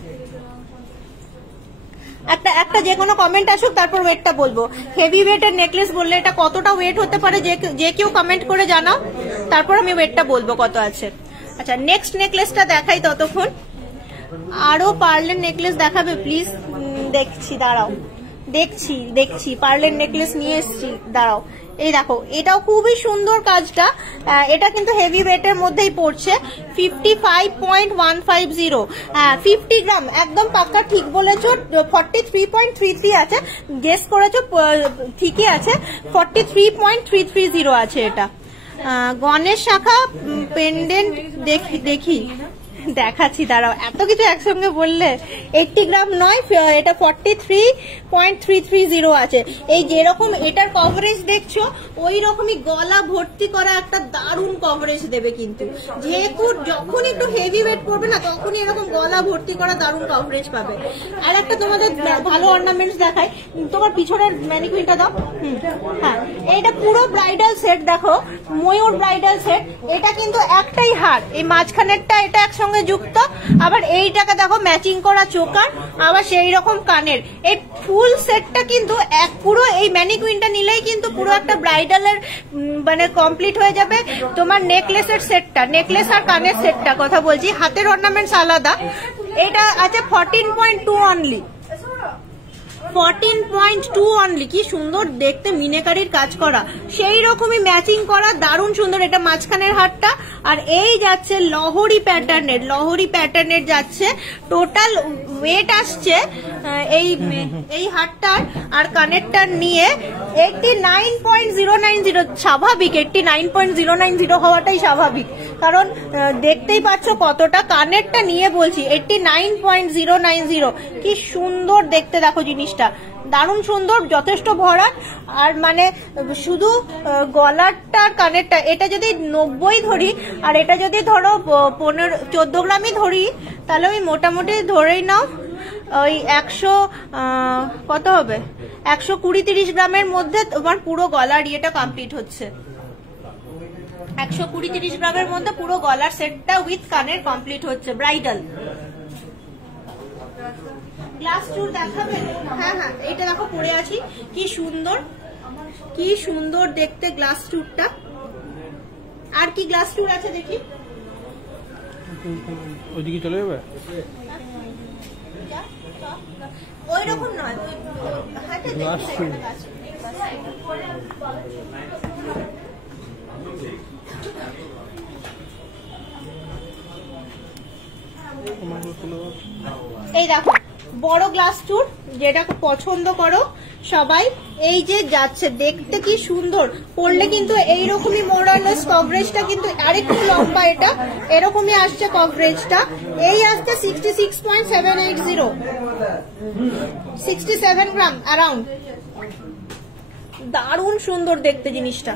একটা যে কোনো কমেন্ট আসুক, তারপর ওয়েটটা বলবো। হেভি ওয়েটের নেকলেস বললে এটা কতটা ওয়েট হতে পারে যে কেউ কমেন্ট করে জানাও, তারপর আমি ওয়েটটা বলবো কত আছে। আচ্ছা, নেক্সট নেকলেসটা দেখাই ততক্ষণ। আরো পার্লের নেকলেস দেখাবে প্লিজ? দেখছি, দাঁড়াও, দেখছি পার্লের নেকলেস নিয়ে এসছি, দাঁড়াও। এই দেখো, এটাও খুবই সুন্দর কাজটা। এটা কিন্তু হেভি ওয়েটের মধ্যেই পড়ছে। 55.150, 50 গ্রাম, একদম পাক্কা ঠিক বলেছো। 43.33 আছে, গেস করেছো, ঠিকই আছে। 43.330 আছে এটা। গণেশ শাখা পেন্ডেন্ট দেখি, দেখাচ্ছি, দাঁড়াও। এত কিছু একসঙ্গে বললে 80 গ্রাম নয়, এটা 43.330 আছে। এই যেরকম এটার কভারেজ দেখছো, ওই রকমই গলা ভর্তি করা একটা দারুণ কভারেজ দেবে। কিন্তু যেহেতু যখন একটু হেভি ওয়েট পড়বে না, তখনই এরকম গলা ভর্তি করা দারুণ কভারেজ পাবে। আর একটা তোমাদের ভালো অর্নামেন্টস দেখাই, তোমার পিছনের ম্যানিকুইনটা দাও। হ্যাঁ, এইটা পুরো ব্রাইডাল সেট দেখো, ময়ূর ব্রাইডাল সেট। এটা কিন্তু একটাই হার, এই মাঝখানেরটা এটা একসঙ্গে যুক্ত, আবার এইটাকে দেখো ম্যাচিং করা চোকার, আবার সেই রকম কানের। এই ফুল সেটটা কিন্তু পুরো এই ম্যানিকুইনটা নিলেই কিন্তু পুরো একটা ব্রাইডালের মানে কমপ্লিট হয়ে যাবে। তোমার নেকলেসের সেটটা, নেকলেস আর কানের সেটটা কথা বলছি, হাতের অর্নামেন্টস আলাদা। এটা আছে 14.2 অনলি, 14.2 অনলি। কি সুন্দর দেখতে, মিনেকারির কাজ করা, সেই রকমই ম্যাচিং করা, দারুণ সুন্দর। এটা মাঝখানের হারটা, আর এই যাচ্ছে লহরি প্যাটার্নের যাচ্ছে। টোটাল ওয়েট আসছে এই হারটার আর কানেরটার নিয়ে 89.090। স্বাভাবিক, 89.090 হওয়াটাই স্বাভাবিক, কারণ দেখতেই পাচ্ছ কতটা। কানেরটা নিয়ে বলছি 89.090। কি সুন্দর দেখতে দেখো জিনিসটা, দারুণ সুন্দর, যথেষ্ট ভরা। আর মানে শুধু গলারটার কানেরটা, এটা যদি 90 ধরি আর এটা যদি ধরো 14 গ্রামই ধরি, তাহলে ওই মোটামুটি ধরেই নাও ওই 100 কত হবে, 120-30 গ্রামের মধ্যে তোমার পুরো গলার ইয়েটা কমপ্লিট হচ্ছে। 120-30 গ্রামের মধ্যে পুরো গলার সেটটা উইথ কানের কমপ্লিট হচ্ছে, ব্রাইডাল। গ্লাস চুর দেখাবে? হ্যাঁ হ্যাঁ, এইটা দেখো পরে আছি, কি সুন্দর, কি সুন্দর দেখতে গ্লাস চুরটা। আর কি গ্লাস চুর আছে দেখি? ওইদিকে চলে যাবে? ওই রকম নয়, গ্লাস চুর। এই দেখো বড় গ্লাস চুর, যেটা পছন্দ করো সবাই। এই যে যাচ্ছে, দেখতে কি সুন্দর, পরলে কিন্তু এইরকমই মোরালেস। কভারেজটা কিন্তু আরেকটু লম্বা, এটা এরকমই আসছে কভারেজটা। এই আসছে 66.780, 67 গ্রাম অ্যারাউন্ড। দারুণ সুন্দর দেখতে জিনিসটা।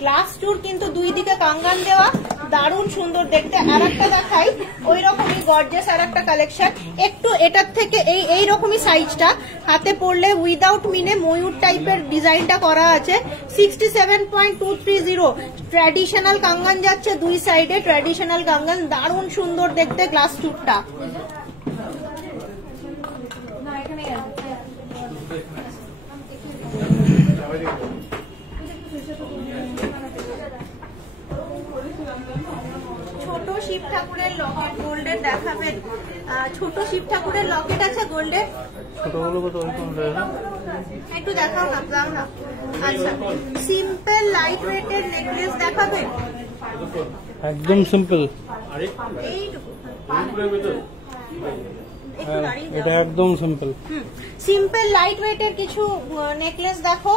গ্লাস চুর কিন্তু দুই দিকে কাঙ্গান দেওয়া, দারুণ সুন্দর দেখতে। আর একটা দেখাই, ওই রকমই গর্জিয়াস আর একটা কালেকশন, একটু এটার থেকে এই রকমই সাইজটা, হাতে পরলে উইদাউট মিনে ময়ূর টাইপের ডিজাইনটা করা আছে। 67.230 ট্র্যাডিশনাল কাঙ্গান যাচ্ছে দুই সাইডে, ট্র্যাডিশনাল কাঙ্গান, দারুণ সুন্দর দেখতে গ্লাস চুরটা। ছোট শিব ঠাকুরের লকেট গোল্ডের দেখাবেন? ছোট শিব ঠাকুরের লকেট আছে গোল্ডের, একটু দেখাও না, দাও না। আচ্ছা, সিম্পল লাইট ওয়েটের নেকলেস দেখাবেন? একদম সিম্পল, এইটুকু, এটা একদম সিম্পল। সিম্পল লাইট ওয়েটের কিছু নেকলেস দেখো।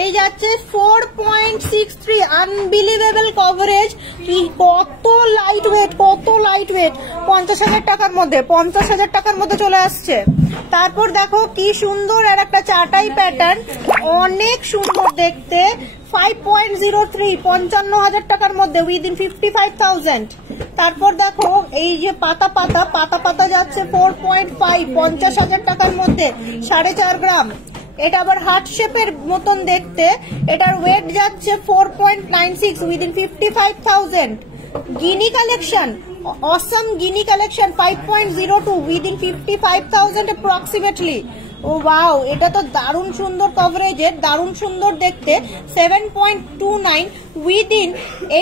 এই যাচ্ছে 4.63, আনবিলিভেবল কভারেজ। কি কত লাইট ওয়েট, কত লাইট ওয়েট, 50,000 টাকার মধ্যে, 50,000 টাকার মধ্যে চলে আসছে। তারপর দেখো কি সুন্দর আর একটা চাটাই প্যাটার্ন, অনেক সুন্দর দেখতে। 5.03, 55,000 টাকার মধ্যে, উইদিন 55,000। তারপর দেখো এই যে পাতা পাতা যাচ্ছে 4.5, 50,000 টাকার মধ্যে, 4.5 গ্রাম। এটা আবার হার্ট শেপের মতন দেখতে, এটার ওয়েট যাচ্ছে 4.96, উইদিন 55,000। গিনি কালেকশন, অসম গিনি কালেকশন 5.02, উইদিন 55,000 অ্যাপ্রক্সিমেটলি। ও ওয়াও, এটা তো দারুণ সুন্দর কভারেজের, দারুণ সুন্দর দেখতে। 7.29, উইদিন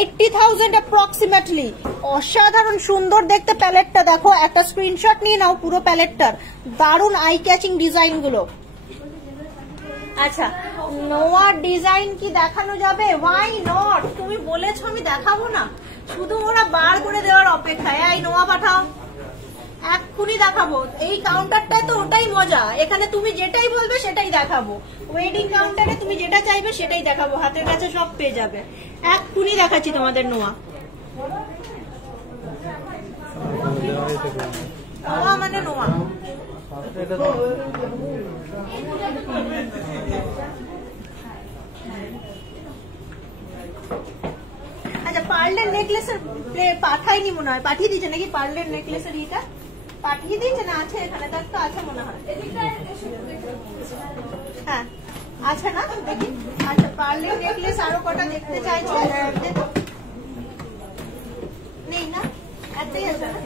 80,000 অ্যাপ্রক্সিমেটলি। অসাধারণ সুন্দর দেখতে প্যালেটটা দেখো, একটা স্ক্রিনশট নিয়ে নাও পুরো প্যালেটটার, দারুণ আই ক্যাচিং ডিজাইন গুলো। আচ্ছা, নোয়ার ডিজাইন কি দেখানো যাবে? ওয়াই নট, তুমি বলেছো আমি দেখাবো না, শুধু ওরা বার করে দেওয়ার অপেক্ষায়। এই নোয়া পাঠাও, এক্ষুনি দেখাবো। এই কাউন্টারটায় তো ওটাই মজা, এখানে তুমি যেটাই বলবে সেটাই দেখাবো। ওয়েডিং কাউন্টারে তুমি যেটা চাইবে সেটাই দেখাবো, হাতের কাছে সব পেয়ে যাবে। এক্ষুনি দেখাচ্ছি তোমাদের নোয়া। নোয়া মানে নোয়া। আচ্ছা, পার্লের নেকলেসের পাঠাইনি মনে হয়, পাঠিয়ে দিয়েছে নাকি? পার্লের নেকলেসের ইটা পাঠিয়ে দিয়েছে না? আছে এখানে, দেখ তো আছে মনে হয়। হ্যাঁ আছে না, দেখি। আচ্ছা, পার্লের নেকলেস আরো কটা দেখতে চাইছে, নেই না? একটাই আছে না,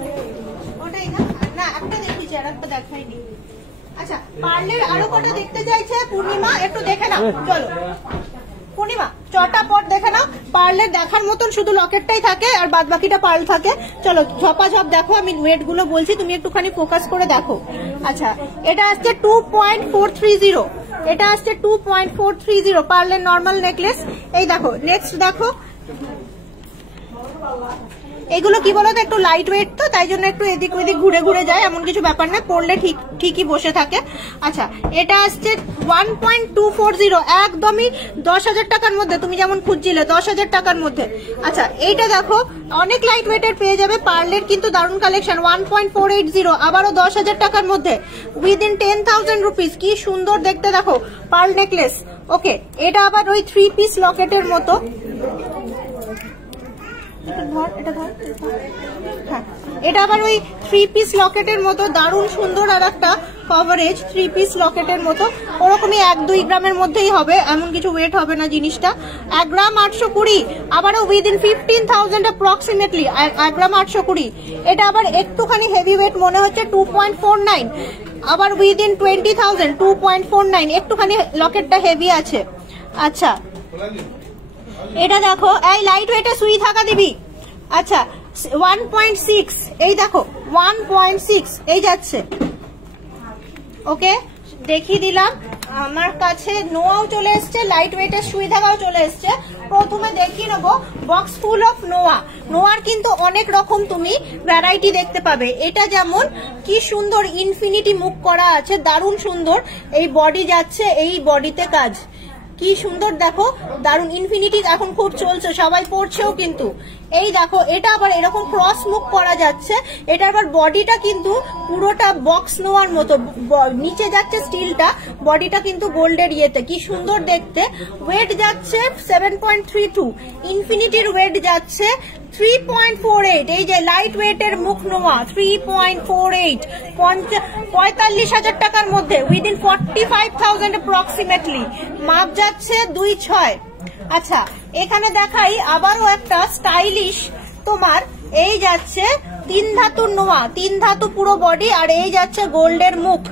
ওটাই না? না, একটা দেখিয়েছি, আর একটা দেখাইনি। আচ্ছা, পার্লের আরো কটা দেখতে চাইছে পূর্ণিমা, একটু দেখে নাও, চলো। পূর্ণিমা চটাপট দেখে নাও, পার্লের দেখার মতন শুধু লকেটটাই থাকে আর বাদ বাকিটা পার্ল থাকে। চলো ঝপাঝপ দেখো, আমি ওয়েট গুলো বলছি, তুমি একটুখানি ফোকাস করে দেখো। আচ্ছা, এটা আসছে 2.430, এটা আসছে 2.430 পার্লের নর্মাল নেকলেস। এই দেখো নেক্সট দেখো, এগুলো কি বলতো একটু লাইট ওয়েট, তো তাই জন্য একটু এদিক ওদিক ঘুরে ঘুরে যায়, এমন কিছু ব্যাপার না, পড়লে ঠিকই বসে থাকে। আচ্ছা, এটা আসছে 1.240, একদমই 10,000 টাকার মধ্যে, তুমি যেমন খুঁজছিলে 10,000 টাকার মধ্যে। আচ্ছা, এইটা দেখো অনেক লাইট ওয়েটের পেয়ে যাবে, পার্লের কিন্তু দারুণ কালেকশন, 1.480, আবারও 10,000 টাকার মধ্যে, উইদিন 10,000 রুপিস। কি সুন্দর দেখতে দেখো পার্ল নেকলেস। ওকে, এটা আবার ওই 3 পিস লকেটের মতো, এটা আবার ওই 3 পিস লকেটের মতো, দারুণ সুন্দর আর একটা কভারেজ 3 পিস লকেটের মতো, ওরকমই 1-2 গ্রামের মধ্যেই হবে, এমন কিছু ওয়েট হবে না জিনিসটা। 1 গ্রাম 820, আবারও উইদিন 15,000 অ্যাপ্রক্সিমেটলি, 1 গ্রাম 820। এটা আবার একটুখানি হেভি ওয়েট মনে হচ্ছে, 2.49, আবার উইদিন 20,000, 2.49, একটুখানি লকেটটা হেভি আছে। আচ্ছা, এটা দেখো এই লাইট ওয়েটে সুই থাকা দিবি। আচ্ছা, 1.6, এই দেখো 1.6 এই যাচ্ছে। ওকে, দেখিয়ে দিলাম। আমার কাছে নোয়াও চলে এসছে, লাইট ওয়েটের সুই থাকাও চলে এসছে। প্রথমে দেখিয়ে নেবো বক্স ফুল অফ নোয়া। নোয়ার কিন্তু অনেক রকম তুমি ভ্যারাইটি দেখতে পাবে। এটা যেমন কি সুন্দর ইনফিনিটি মুখ করা আছে, দারুণ সুন্দর, এই বডি যাচ্ছে, এই বডিতে কাজ, কি সুন্দর দেখো, দারুন ইনফিনিটি এখন খুব চলছে, সবাই পড়ছেও কিন্তু। এই দেখো, এটা আবার এরকম ক্রস মুখ করা যাচ্ছে, এটা আবার বডিটা কিন্তু পুরোটা বক্স নোয়ার মতো, নিচে যাচ্ছে স্টিলটা, বডিটা কিন্তু গোল্ডের ইয়েতে, কি সুন্দর দেখতে। ওয়েট যাচ্ছে 7.32, ইনফিনিটির ওয়েট যাচ্ছে 3.48, এই যে লাইট ওয়েটের মুখ নোয়া 3.48, 45,000 টাকার মধ্যে, উইদিন 45,000 অ্যাপ্রক্সিমেটলি, মাপ যাচ্ছে 2.6। আচ্ছা, এখানে দেখাই আবারও একটা স্টাইলিশ তোমার, এই যাচ্ছে 3 ধাতুর নোয়া, 3 ধাতু পুরো বডি, আর এই যাচ্ছে গোল্ডের মুখ,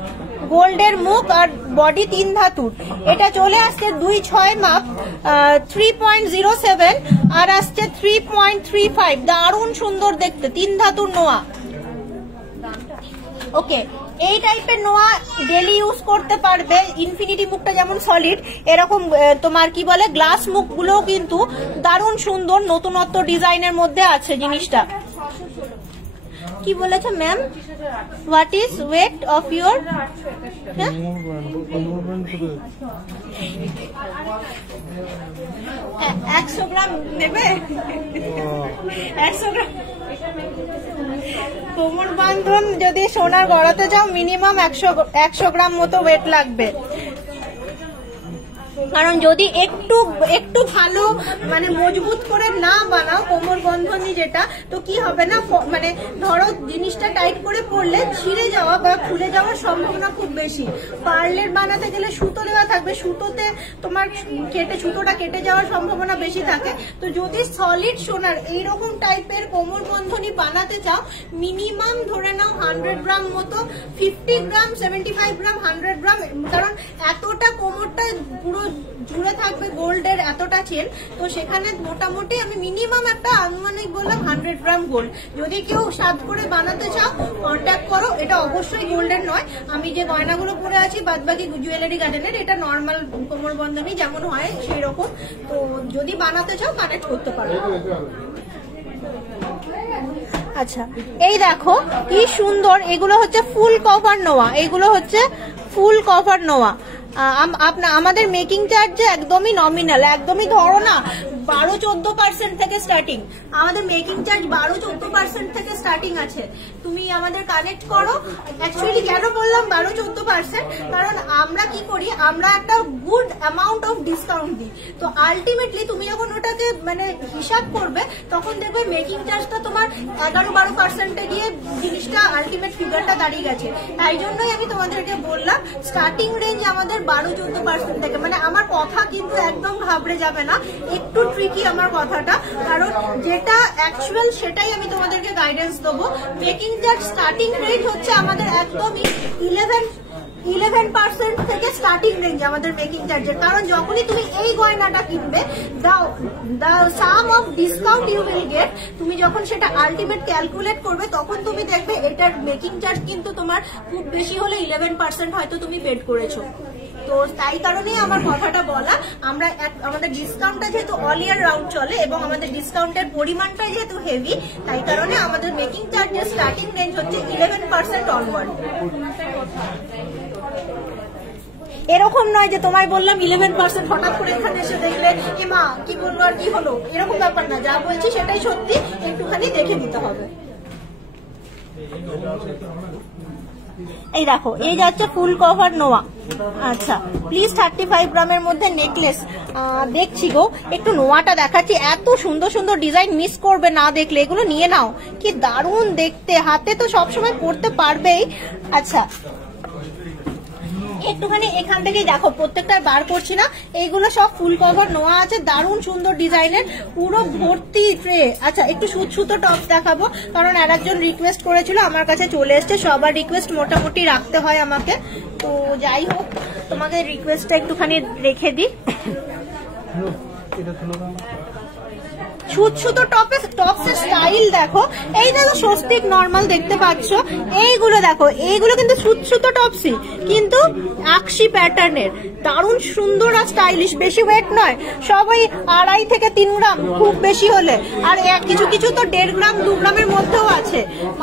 গোল্ডের মুখ আর বডি 3 ধাতুর। এটা চলে আসছে 2.6 মাপ, 3.07, আর আসছে 3.35, দারুণ সুন্দর দেখতে 3 ধাতুর নোয়া। ওকে, এই টাইপের নোয়া ডেলি ইউজ করতে পারবে। ইনফিনিটি মুখটা যেমন সলিড, এরকম তোমার কি বলে গ্লাস মুখগুলোও কিন্তু দারুণ সুন্দর, নতুনত্ব ডিজাইনের মধ্যে আছে জিনিসটা। কি বলেছে ma'am, what is weight of your? 100 গ্রাম নেবে, 100 গ্রাম কোমর বাঁধন যদি সোনার গড়াতে যাও মিনিমাম 100 গ্রাম মতো ওয়েট লাগবে। কারণ যদি একটু ভালো মানে মজবুত করে না বানাও কোমর বন্ধনী যেটা, তো কি হবে না, মানে ধরো জিনিসটা টাইট করে পড়লে ছিঁড়ে যাওয়া বা খুলে যাওয়ার সম্ভাবনা খুব বেশি। পার্লের বানাতে গেলে সুতো দেওয়া থাকবে, সুতোতে তোমার সুতোটা কেটে যাওয়ার সম্ভাবনা বেশি থাকে। তো যদি সলিড সোনার এইরকম টাইপের কোমর বন্ধনী বানাতে চাও, মিনিমাম ধরে নাও 100 গ্রাম মতো, 50 গ্রাম, 75 গ্রাম, 100 গ্রাম, কারণ এতটা কোমরটা পুরো জুড়ে থাকবে গোল্ডের এতটা চেন, তো সেখানে মোটামুটি আমি মিনিমাম একটা আনুমানিক বললাম 100 গ্রাম গোল্ড। যদি কেউ সাত করে বানাতে চাও কন্ট্যাক্ট করো। এটা অবশ্যই গোল্ডের নয়, আমি যে গয়নাগুলো পরে আছি বাদবাকি জুয়েলারি গার্ডেনের, এটা নর্মাল কোমর বন্ধনী যেমন হয় সেই রকম। তো যদি বানাতে চাও কানেক্ট করতে পারো। আচ্ছা, এই দেখো কি সুন্দর, এগুলো হচ্ছে ফুল কভার নোয়া, এগুলো হচ্ছে ফুল কভার নোয়া। আমাদের মেকিং চার্জ একদমই নমিনাল, একদমই ধরো না 12-14% থেকে স্টার্টিং, আমাদের মেকিং চার্জ 12-14% থেকে স্টার্টিং আছে। তুমি আমাদের কানেক্ট করো। অ্যাকচুয়ালি কেন বললাম 12-14%, কারণ আমরা কি করি, আমরা একটা গুড অ্যামাউন্ট অফ ডিসকাউন্ট দিই। তো আলটিমেটলি তুমি যখন ওটাকে মানে হিসাব করবে তখন দেখবে মেকিং চার্জটা তোমার 11-12%-এ গিয়ে জিনিসটা আলটিমেট ফিগারটা দাঁড়িয়ে গেছে। তাই জন্যই আমি তোমাদেরকে বললাম স্টার্টিং রেঞ্জ আমাদের 12-14% থেকে। মানে আমার কথা কিন্তু একদম ঘাবড়ে যাবে না, একটু ট্রিকি আমার কথাটা, কারণ যেটা অ্যাকচুয়াল সেটাই আমি তোমাদেরকে গাইডেন্স দেবো। মেকিং চার্জ স্টার্টিং রেট হচ্ছে আমাদের একদমই 11% থেকে স্টার্টিং রেঞ্জ আমাদের মেকিং চার্জের। কারণ যখনই তুমি এই গয়নাটা কিনবে, the sum of discount you will get, তুমি যখন সেটা আলটিমেট ক্যালকুলেট করবে তখন তুমি দেখবে এটার মেকিং চার্জ কিন্তু তোমার খুব বেশি হলে 11% হয়তো তুমি পেড করেছো। তো তাই কারণেই আমার কথাটা বলা, আমরা আমাদের ডিসকাউন্টটা যেহেতু অল ইয়ার রাউন্ড চলে এবং আমাদের ডিসকাউন্টের পরিমাণটা যেহেতু হেভি, তাই কারণে আমাদের মেকিং চার্জের স্টার্টিং রেঞ্জ হচ্ছে 11% অনওয়ার্ড। এরকম নয় যে তোমায় বললাম 11% হঠাৎ করে এখানে এসে দেখলে এ মা কি বলবো আর কি হলো, এরকম ব্যাপার না। যা বলছি সেটাই সত্যি, একটুখানি দেখে দিতে হবে। এই দেখো, এই যাচ্ছে ফুল কভার নোয়া। আচ্ছা, প্লিজ 35 গ্রামের মধ্যে নেকলেস দেখছি গো, একটু নোয়াটা দেখাচ্ছি। এত সুন্দর সুন্দর ডিজাইন, মিস করবে না দেখলে, এগুলো নিয়ে নাও। কি দারুণ দেখতে, হাতে তো সবসময় পরতে পারবেই। আচ্ছা, একটুখানি এখান থেকেই দেখো, প্রত্যেকটা বার করছি না, এইগুলো সব ফুল কভার নোয়া আছে, দারুণ সুন্দর ডিজাইনের, পুরো ভর্তি ট্রে। আচ্ছা, একটু সুতো টপ দেখাবো, কারণ আর একজন রিকোয়েস্ট করেছিল, আমার কাছে চলে এসছে। সবার রিকোয়েস্ট মোটামুটি রাখতে হয় আমাকে, তো যাই হোক তোমাকে রিকোয়েস্টটা একটুখানি রেখে দিই। সুতো টপসের স্টাইল দেখো, এই দেখো স্বস্তিক নর্মাল দেখতে পাচ্ছ, এইগুলো দেখো, এইগুলো কিন্তু সুতো টপসই, কিন্তু আকশি প্যাটার্নের, দারুণ সুন্দর আর স্টাইলিশ। বেশি ওয়েট নয়, সবাই 2.5 থেকে 3 গ্রাম খুব বেশি হলে, আর কিছু কিছু তো 1.5 গ্রাম 2 গ্রামের মধ্যেও আছে।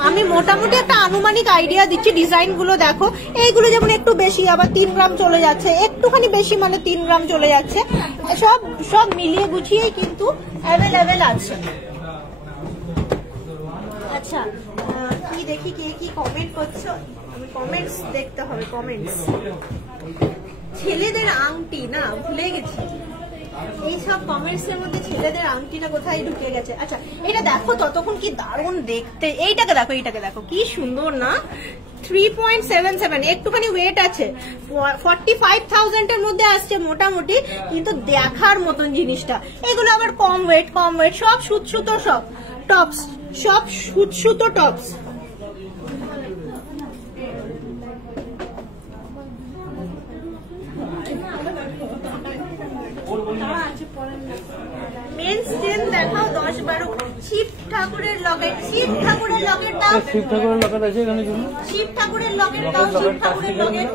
আমি মোটামুটি একটা আনুমানিক আইডিয়া দিচ্ছি। ডিজাইন গুলো দেখো, এইগুলো যেমন একটু বেশি, আবার 3 গ্রাম চলে যাচ্ছে, একটুখানি বেশি মানে 3 গ্রাম চলে যাচ্ছে। সব মিলিয়ে গুছিয়েই কিন্তু অ্যাভেলেবেল আছে। আচ্ছা, কি দেখি কে কি কমেন্ট করছো, কমেন্টস দেখতে হবে। কমেন্টস, ছেলেদের আংটি না, ভুলে গেছি এইসব কমেন্টস এর মধ্যে ছেলেদের আংটিটা কোথায় ঢুকে গেছে। আচ্ছা, এটা দেখো, ততক্ষণ কি দারুণ দেখতে। এইটাকে দেখো কি সুন্দর না, 3.77, একটুখানি ওয়েট আছে, 45,000 এর মধ্যে আসছে মোটামুটি, কিন্তু দেখার মতন জিনিসটা। এগুলো আবার কম ওয়েট, সব সুতো, সব টপস, সব সুতো টপস। মেন্স চেন দেখাও 10-12। শিব ঠাকুরের লকেট, শিব ঠাকুরের লকেট দাও, শিব ঠাকুরের লকেট আছে এখানে, শিব ঠাকুরের লকেট দাও, শিব ঠাকুরের লকেট।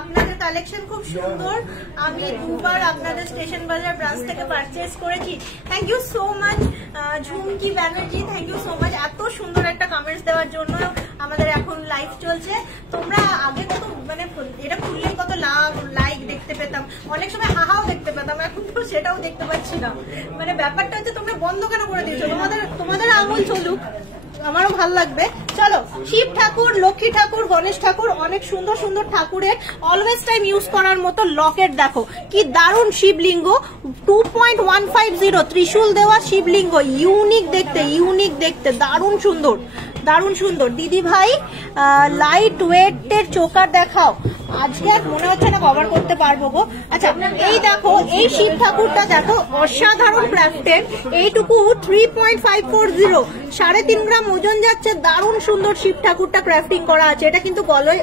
আপনাদের কালেকশন খুব সুন্দর, আমি 2বার আপনাদের স্টেশন বাজার ব্রাঞ্চ থেকে পারচেজ করেছি। Thank you so much Jhumki Banerjee, thank you so much এত সুন্দর একটা কমেন্টস দেওয়ার জন্য। আমাদের এখন লাইভ চলছে, তোমরা আগে কত মানে এটা খুললেই কত লাইক দেখতে পেতাম, অনেক সময় হাহাও দেখতে পেতাম, এখন তো সেটাও দেখতে পাচ্ছি না। মানে ব্যাপারটা হচ্ছে তোমরা বন্ধ কেন করে দিয়েছো, তোমাদের আঙুল চলুক, আমারও ভালো লাগবে। চলো, শিব ঠাকুর, লক্ষ্মী ঠাকুর, গণেশ ঠাকুর, অনেক সুন্দর সুন্দর ঠাকুরের অলওয়েজ টাইম ইউজ করার মতো লকেট দেখো, কি দারুণ শিবলিঙ্গ, 2.150 ত্রিশূল দেওয়া শিবলিঙ্গ, ইউনিক দেখতে, দারুণ সুন্দর। দিদি ভাই লাইট ওয়েটের চোকার দেখাও, আজকে আর মনে হচ্ছে না কভার করতে পারবো গো। আচ্ছা, এই দেখো, এই শিব ঠাকুরটা দেখো, অসাধারণ ক্রাফটেড, এইটুকু 3.540, 3.5 গ্রাম ওজন যাচ্ছে, দারুণ সুন্দর শিব ঠাকুরটা ক্রাফটিং করা আছে। এটা কিন্তু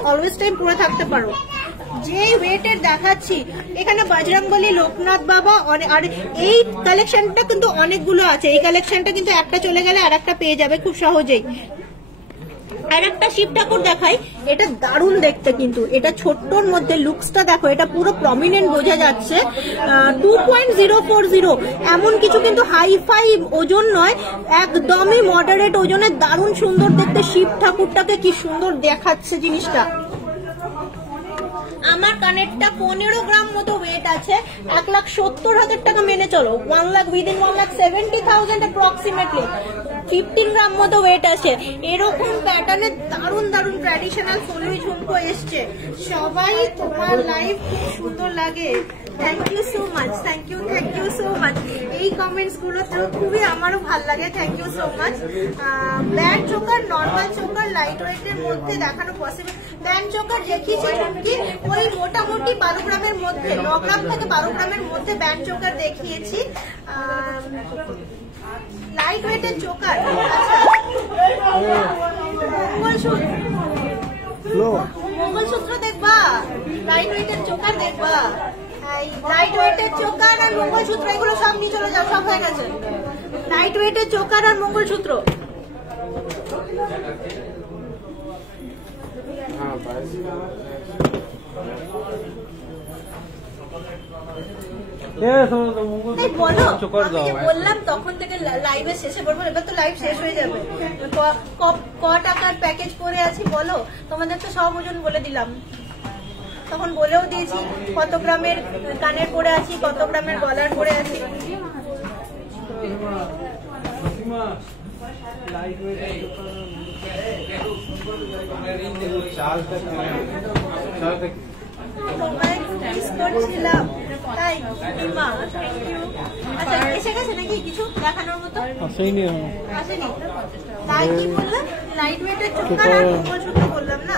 অলওয়েজ টাইম পরে থাকতে পারো। যে ওয়েটের দেখাচ্ছি, এখানে বজরংবলী, লোকনাথ বাবা, আর এই কালেকশনটা কিন্তু অনেকগুলো আছে। এই কালেকশনটা কিন্তু একটা চলে গেলে আর একটা পেয়ে যাবে খুব সহজেই। আর একটা শিব ঠাকুর দেখাই, এটা দারুণ দেখতে, কিন্তু এটা ছোট্টর মধ্যে লুকসটা দেখো, এটা পুরো প্রমিনেন্ট বোঝা যাচ্ছে। 2.040, এমন কিছু কিন্তু হাইফাই ওজন নয়, একদমই মডারেট ওজনে, দারুণ সুন্দর দেখতে। শিব ঠাকুরটাকে কি সুন্দর দেখাচ্ছে জিনিসটা। আমার কানেরটা 15 গ্রাম মতো ওয়েট আছে, 1,70,000 টাকা মেনে চলো, 1,70,000 অ্যাপ্রক্সিমেটলি, 15 গ্রাম মতো ওয়েট আছে। এরকম প্যাটার্নের দারুণ ট্র্যাডিশনাল ফুলুই ঝুমকো এসছে। সবাই তোমার লাইভ খুব সুন্দর লাগে, থ্যাংক ইউ সো মাচ। এই কমেন্টস গুলো তো খুবই আমারও ভালো লাগে, thank you so much. Band choker, normal choker, light ওয়েটের মধ্যে দেখানো পসিবল। ব্যান্ড চোকার দেখিয়েছি ঝুমকি, ওই মোটামুটি 12 গ্রামের মধ্যে, 9 গ্রাম থেকে 12 গ্রামের মধ্যে ব্যান্ড চোকার দেখিয়েছি। লাইট ওয়েটের চোকার, লাইট ওয়েটের চোকার দেখবা, লাইট ওয়েটের চোকার আর মঙ্গলসূত্র এগুলো সব নিয়ে চলে যাও, সব হয়ে গেছে। লাইট ওয়েটের চোকার আর মঙ্গলসূত্র। বললাম তখন থেকে লাইভে শেষে বলবো, এবার তো লাইভ শেষ হয়ে যাবে। ক টাকার প্যাকেজ করে আছি বলো, তোমাদের তো সব ওজন বলে দিলাম, তখন বলেও দিয়েছি কত গ্রামের কানের পরে আছি, কত গ্রামের গলার পরে আছি। করছিলাম তাই আচ্ছা এসে গেছে নাকি কিছু দেখানোর মতো? আসেনি। তাই কি বললাম, লাইট ওয়েটের চোকার আর মঙ্গলসূত্র বললাম না,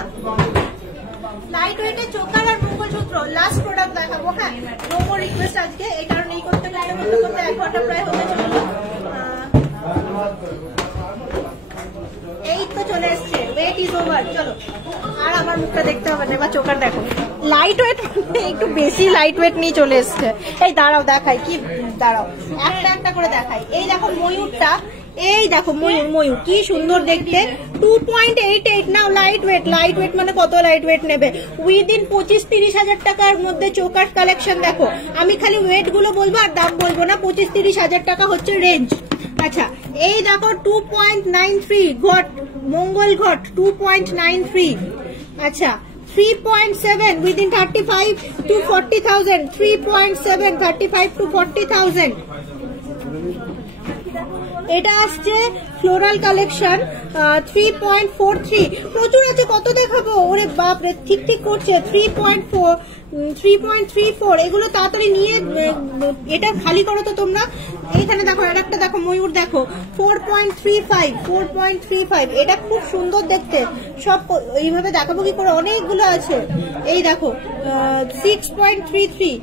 লাইট ওয়েটের চোকার আর মঙ্গলসূত্র লাস্ট প্রোডাক্ট দেখাবো। হ্যাঁ, নো মোর রিকোয়েস্ট আজকে, এই কারণে এই করতে 1 ঘন্টা প্রায় হতে চললো। এই তো চলে এসছে, ওয়েট ইজ ওভার। চলো, আর আমার মুখটা দেখতে হবে না, এবার চোকার দেখো। লাইট ওয়েট একটু বেশি লাইট ওয়েট নিয়ে চলে এসছে। এই দাঁড়াও দেখাই, কি দাঁড়াও একটা একটা করে দেখাই। এই দেখো ময়ূরটা, এই দেখো ময়ূর কি সুন্দর দেখতে, 2.88 নাও লাইট ওয়েট। লাইট ওয়েট মানে কত লাইট ওয়েট নেবে? উইদিন 25-30 হাজার টাকার মধ্যে চোকার কালেকশন দেখো। আমি খালি ওয়েট গুলো বলবো আর দাম বলবো না, 25-30 হাজার টাকা হচ্ছে রেঞ্জ। আচ্ছা এই দেখো 2.93 ঘট, মঙ্গল ঘট 2.93। আচ্ছা 3.7 within 35 to 40,000, 3.7 35 to 40,000। এটা আসছে ফ্লোরাল কালেকশন 3.43। প্রচুর আছে, কত দেখাবো? ওরে বাপরে, ঠিক করছে 3.34। এগুলো তাড়াতাড়ি নিয়ে এটা খালি করো তো তোমরা। এইখানে দেখো আর একটা দেখো ময়ূর দেখো 4.35। এটা খুব সুন্দর দেখতে, সব এইভাবে দেখাবো কি করে, অনেকগুলো আছে। এই দেখো 6.33।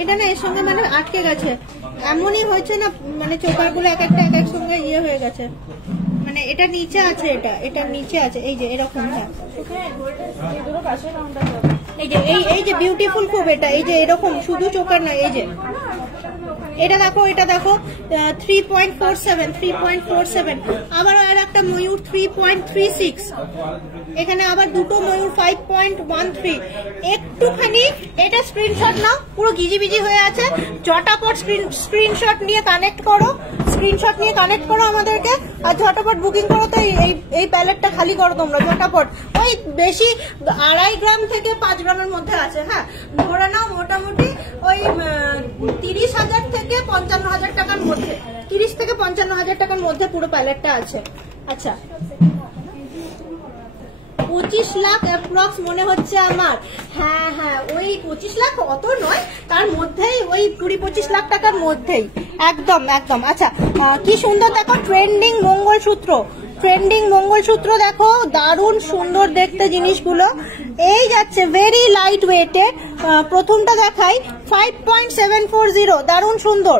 এটা না এর সঙ্গে মানে আটকে গেছে, এমনই হয়েছে না, মানে চোকার গুলো এক একটা এক এক সঙ্গে ইয়ে হয়ে গেছে, মানে এটা নিচে আছে, এটা নিচে আছে, এই যে এরকম। হ্যাঁ এই যে বিউটিফুল খুব, এটা এই যে এরকম শুধু চোকার না, এই যে এটা দেখো 3.47। আবার আর একটা ময়ূর 3.36। এখানে আবার দুটো ময়ূর 5.13। একটুখানি এটা স্ক্রিনশট নাও, পুরো গিজিবিজি হয়ে আছে, ঝটাপট স্ক্রিনশট নিয়ে কানেক্ট করো আমাদেরকে, আর ঝটাপট বুকিং করো। তো এই প্যালেটটা খালি করো তোমরা ঝটাপট। ওই বেশি 2.5 গ্রাম থেকে 5 গ্রামের মধ্যে আছে। হ্যাঁ, ধরে নাও মোটামুটি ওই 30,000 থেকে 55,000 টাকার মধ্যে, 30 থেকে 55,000 টাকার মধ্যে পুরো প্যালেটটা আছে। আচ্ছা 25 লাখ অ্যাপ্রক্স মনে হচ্ছে আমার। হ্যাঁ ওই 25 লাখ অত নয়, তার মধ্যেই ওই 20-25 লাখ টাকার মধ্যেই, একদম। আচ্ছা কি সুন্দর দেখো ট্রেন্ডিং মঙ্গলসূত্র দেখো, দারুণ সুন্দর দেখতে জিনিসগুলো। এই যাচ্ছে ভেরি লাইট ওয়েটে। প্রথমটা দেখাই 5.740, দারুণ সুন্দর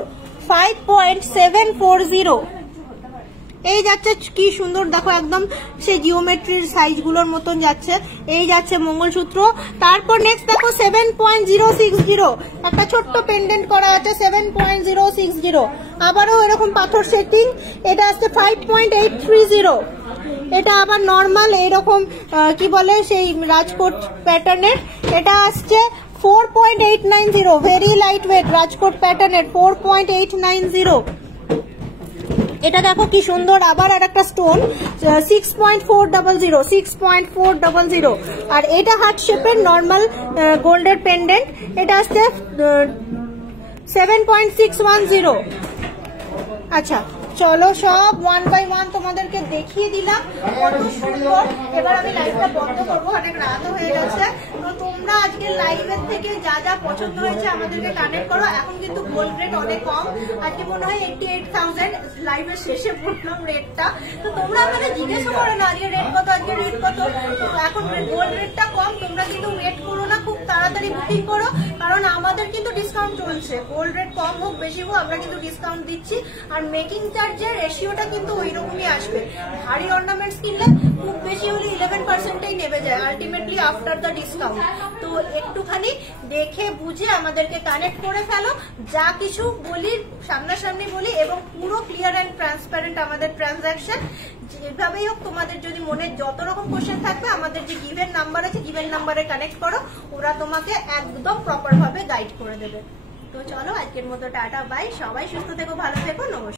5.740। এই যাচ্ছে কি সুন্দর দেখো, একদম সেই জিওমেট্রির সাইজ গুলোর মতন যাচ্ছে। এই যাচ্ছে মঙ্গলসূত্র। তারপর নেক্সট দেখো 7.060, একটা ছোট্ট পেন্ডেন্ট করা আছে 7.060। আবারও এরকম পাথর সেটিং, এটা আসছে 5.830। এটা আবার নর্মাল এরকম কি বলে সেই রাজকোট প্যাটার্নের, এটা আসছে 4.890, ভেরি লাইট ওয়েট রাজকোট প্যাটার্নের 4.890। এটা দেখো কি সুন্দর, আবার আর একটা স্টোন 6.400। আর এটা হার্ট শেপের নর্মাল গোল্ডের পেন্ডেন্ট, এটা আসছে 7.610। আচ্ছা চলো সব 1 by 1 তোমাদেরকে দেখিয়ে দিলাম, কত সুন্দর। এবার আমি লাইভটা বন্ধ করবো, অনেক রাত হয়ে গেছে। তো তোমরা আজকে লাইভের থেকে যা যা পছন্দ হয়েছে আমাদেরকে কানেক্ট করো। এখন কিন্তু গোল্ড রেট অনেক কম, আজকে মনে হয় 88,000 লাইভের শেষে বললাম রেটটা। তো তোমরা আমাদের জিজ্ঞেস করো না আজকে রেট কত, এখন গোল্ড রেটটা কম, তোমরা কিন্তু ওয়েট করো না খুব তাড়াতাড়ি বুকিং করো, কারণ আমাদের কিন্তু ডিসকাউন্ট চলছে। গোল্ড রেট কম হোক বেশি হোক আমরা কিন্তু ডিসকাউন্ট দিচ্ছি। আর মেকিং চার্জের রেশিওটা কিন্তু ওই রকমই আসবে। ভারী অর্নামেন্টস কিনলে খুব বেশি হলে 11%ই নেমে যায় আলটিমেটলি আফটার দ্য ডিসকাউন্ট। তো একটুখানি দেখে বুঝে আমাদেরকে কানেক্ট করে ফেলো। যা কিছু বলি সামনাসামনি বলি, এবং পুরো ক্লিয়ার অ্যান্ড ট্রান্সপারেন্ট আমাদের ট্রানজাকশন। যেভাবেই হোক তোমাদের যদি মনে যত রকম কোশ্চেন থাকবে, আমাদের যে গিভেন নাম্বার আছে, গিভেন নাম্বারে কানেক্ট করো, ওরা তোমাকে একদম প্রপার ভাবে গাইড করে দেবে। তো চলো আজকের মতো টাটা বাই, সবাই সুস্থ থেকো, ভালো থেকো, নমস্কার।